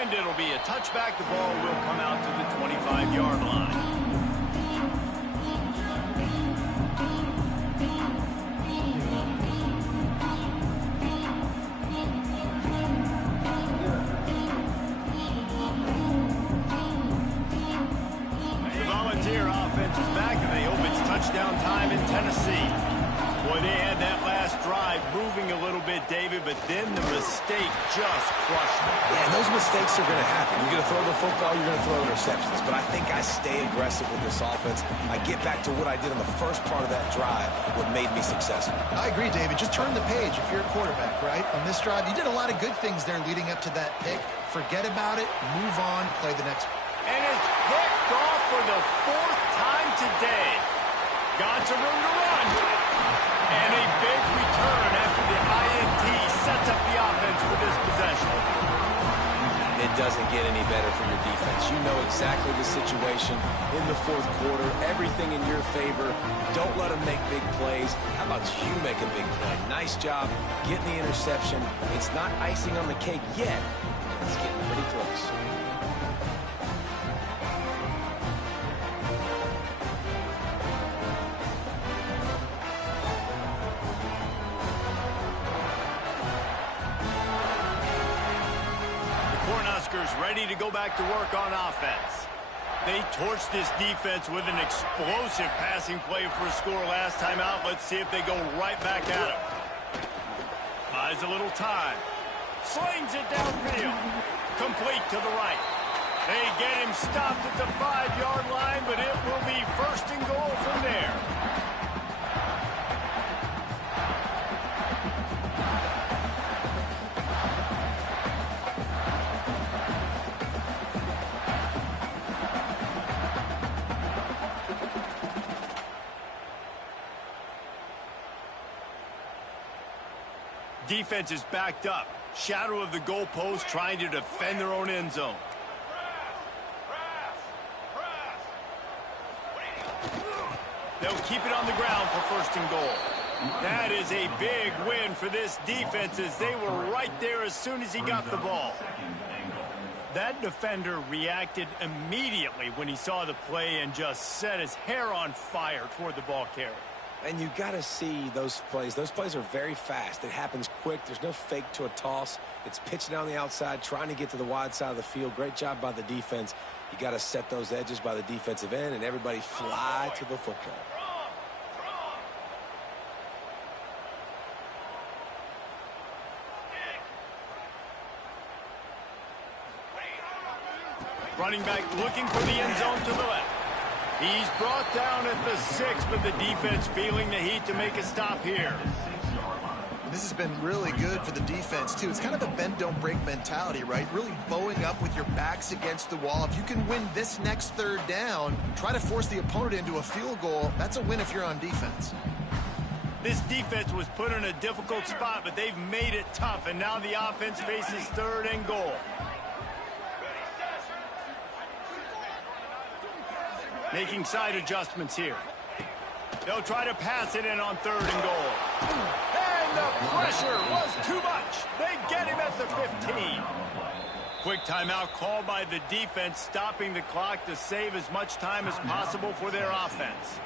And it'll be a touchback. The ball will come out to the 25-yard line. Touchdown time in Tennessee. Boy, they had that last drive moving a little bit, David, but then the mistake just crushed them. Yeah, and those mistakes are going to happen. You're going to throw the football, you're going to throw interceptions. But I think I stay aggressive with this offense. I get back to what I did in the first part of that drive, what made me successful. I agree, David. Just turn the page if you're a quarterback, right? On this drive, you did a lot of good things there leading up to that pick. Forget about it, move on, play the next one. And it's picked off for the 4th time today. Got some room to run. And a big return after the INT sets up the offense for this possession. It doesn't get any better for your defense. You know exactly the situation in the fourth quarter. Everything in your favor. Don't let them make big plays. How about you make a big play? Nice job getting the interception. It's not icing on the cake yet. It's getting pretty close. Ready to go back to work on offense. They torched this defense with an explosive passing play for a score last time out. Let's see if they go right back at him. Buys a little time. Slings it downfield. Complete to the right. They get him stopped at the 5-yard line, but it will be 1st and goal from there. Defense is backed up. Shadow of the goalpost trying to defend their own end zone. They'll keep it on the ground for 1st and goal. That is a big win for this defense as they were right there as soon as he got the ball. That defender reacted immediately when he saw the play and just set his hair on fire toward the ball carrier. And you got to see those plays. Those plays are very fast. It happens quick. There's no fake to a toss. It's pitching down the outside, trying to get to the wide side of the field. Great job by the defense. You got to set those edges by the defensive end, and everybody fly to the football. Running back looking for the end zone to the left. He's brought down at the 6, but the defense feeling the heat to make a stop here. This has been really good for the defense, too. It's kind of a bend-don't-break mentality, right? Really bowing up with your backs against the wall. If you can win this next third down, try to force the opponent into a field goal. That's a win if you're on defense. This defense was put in a difficult spot, but they've made it tough, and now the offense faces 3rd and goal. Making side adjustments here. They'll try to pass it in on 3rd and goal. And the pressure was too much. They get him at the 15. Quick timeout called by the defense, stopping the clock to save as much time as possible for their offense.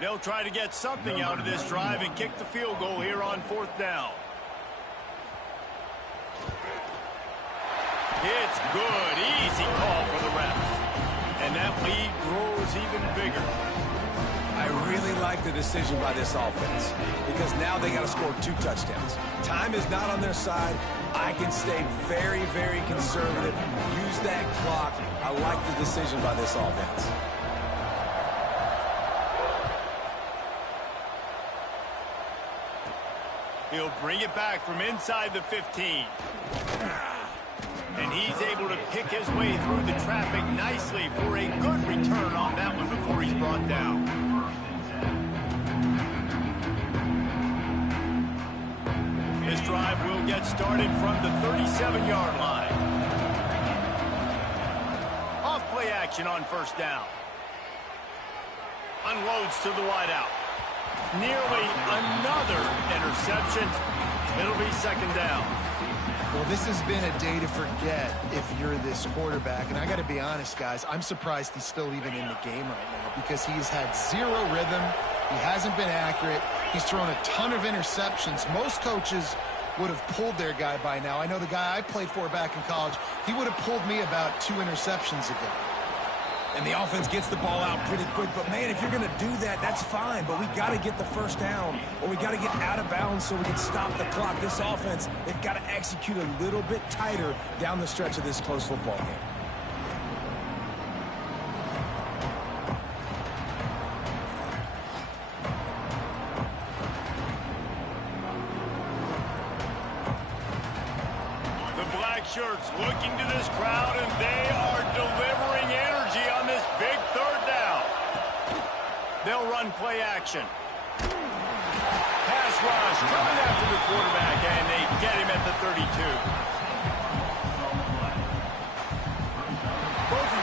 They'll try to get something out of this drive and kick the field goal here on 4th down. It's good. Easy call for the refs. And that lead grows even bigger. I really like the decision by this offense because now they got to score 2 touchdowns. Time is not on their side. I can stay very, very conservative. Use that clock. I like the decision by this offense. He'll bring it back from inside the 15. And he's able to pick his way through the traffic nicely for a good return on that one before he's brought down. This drive will get started from the 37-yard line. Off play action on 1st down. Unloads to the wideout. Nearly another interception. It'll be 2nd down. Well, this has been a day to forget if you're this quarterback. And I got to be honest, guys, I'm surprised he's still even in the game right now because he's had 0 rhythm. He hasn't been accurate. He's thrown a ton of interceptions. Most coaches would have pulled their guy by now. I know the guy I played for back in college, he would have pulled me about 2 interceptions ago. And the offense gets the ball out pretty quick. But, man, if you're going to do that, that's fine. But we got to get the 1st down, or we got to get out of bounds so we can stop the clock. This offense, they've got to execute a little bit tighter down the stretch of this close football game. The black shirts looking to this crowd, and they are delivering energy on this big 3rd down. They'll run play action. Pass rush coming after the quarterback, and they get him at the 32.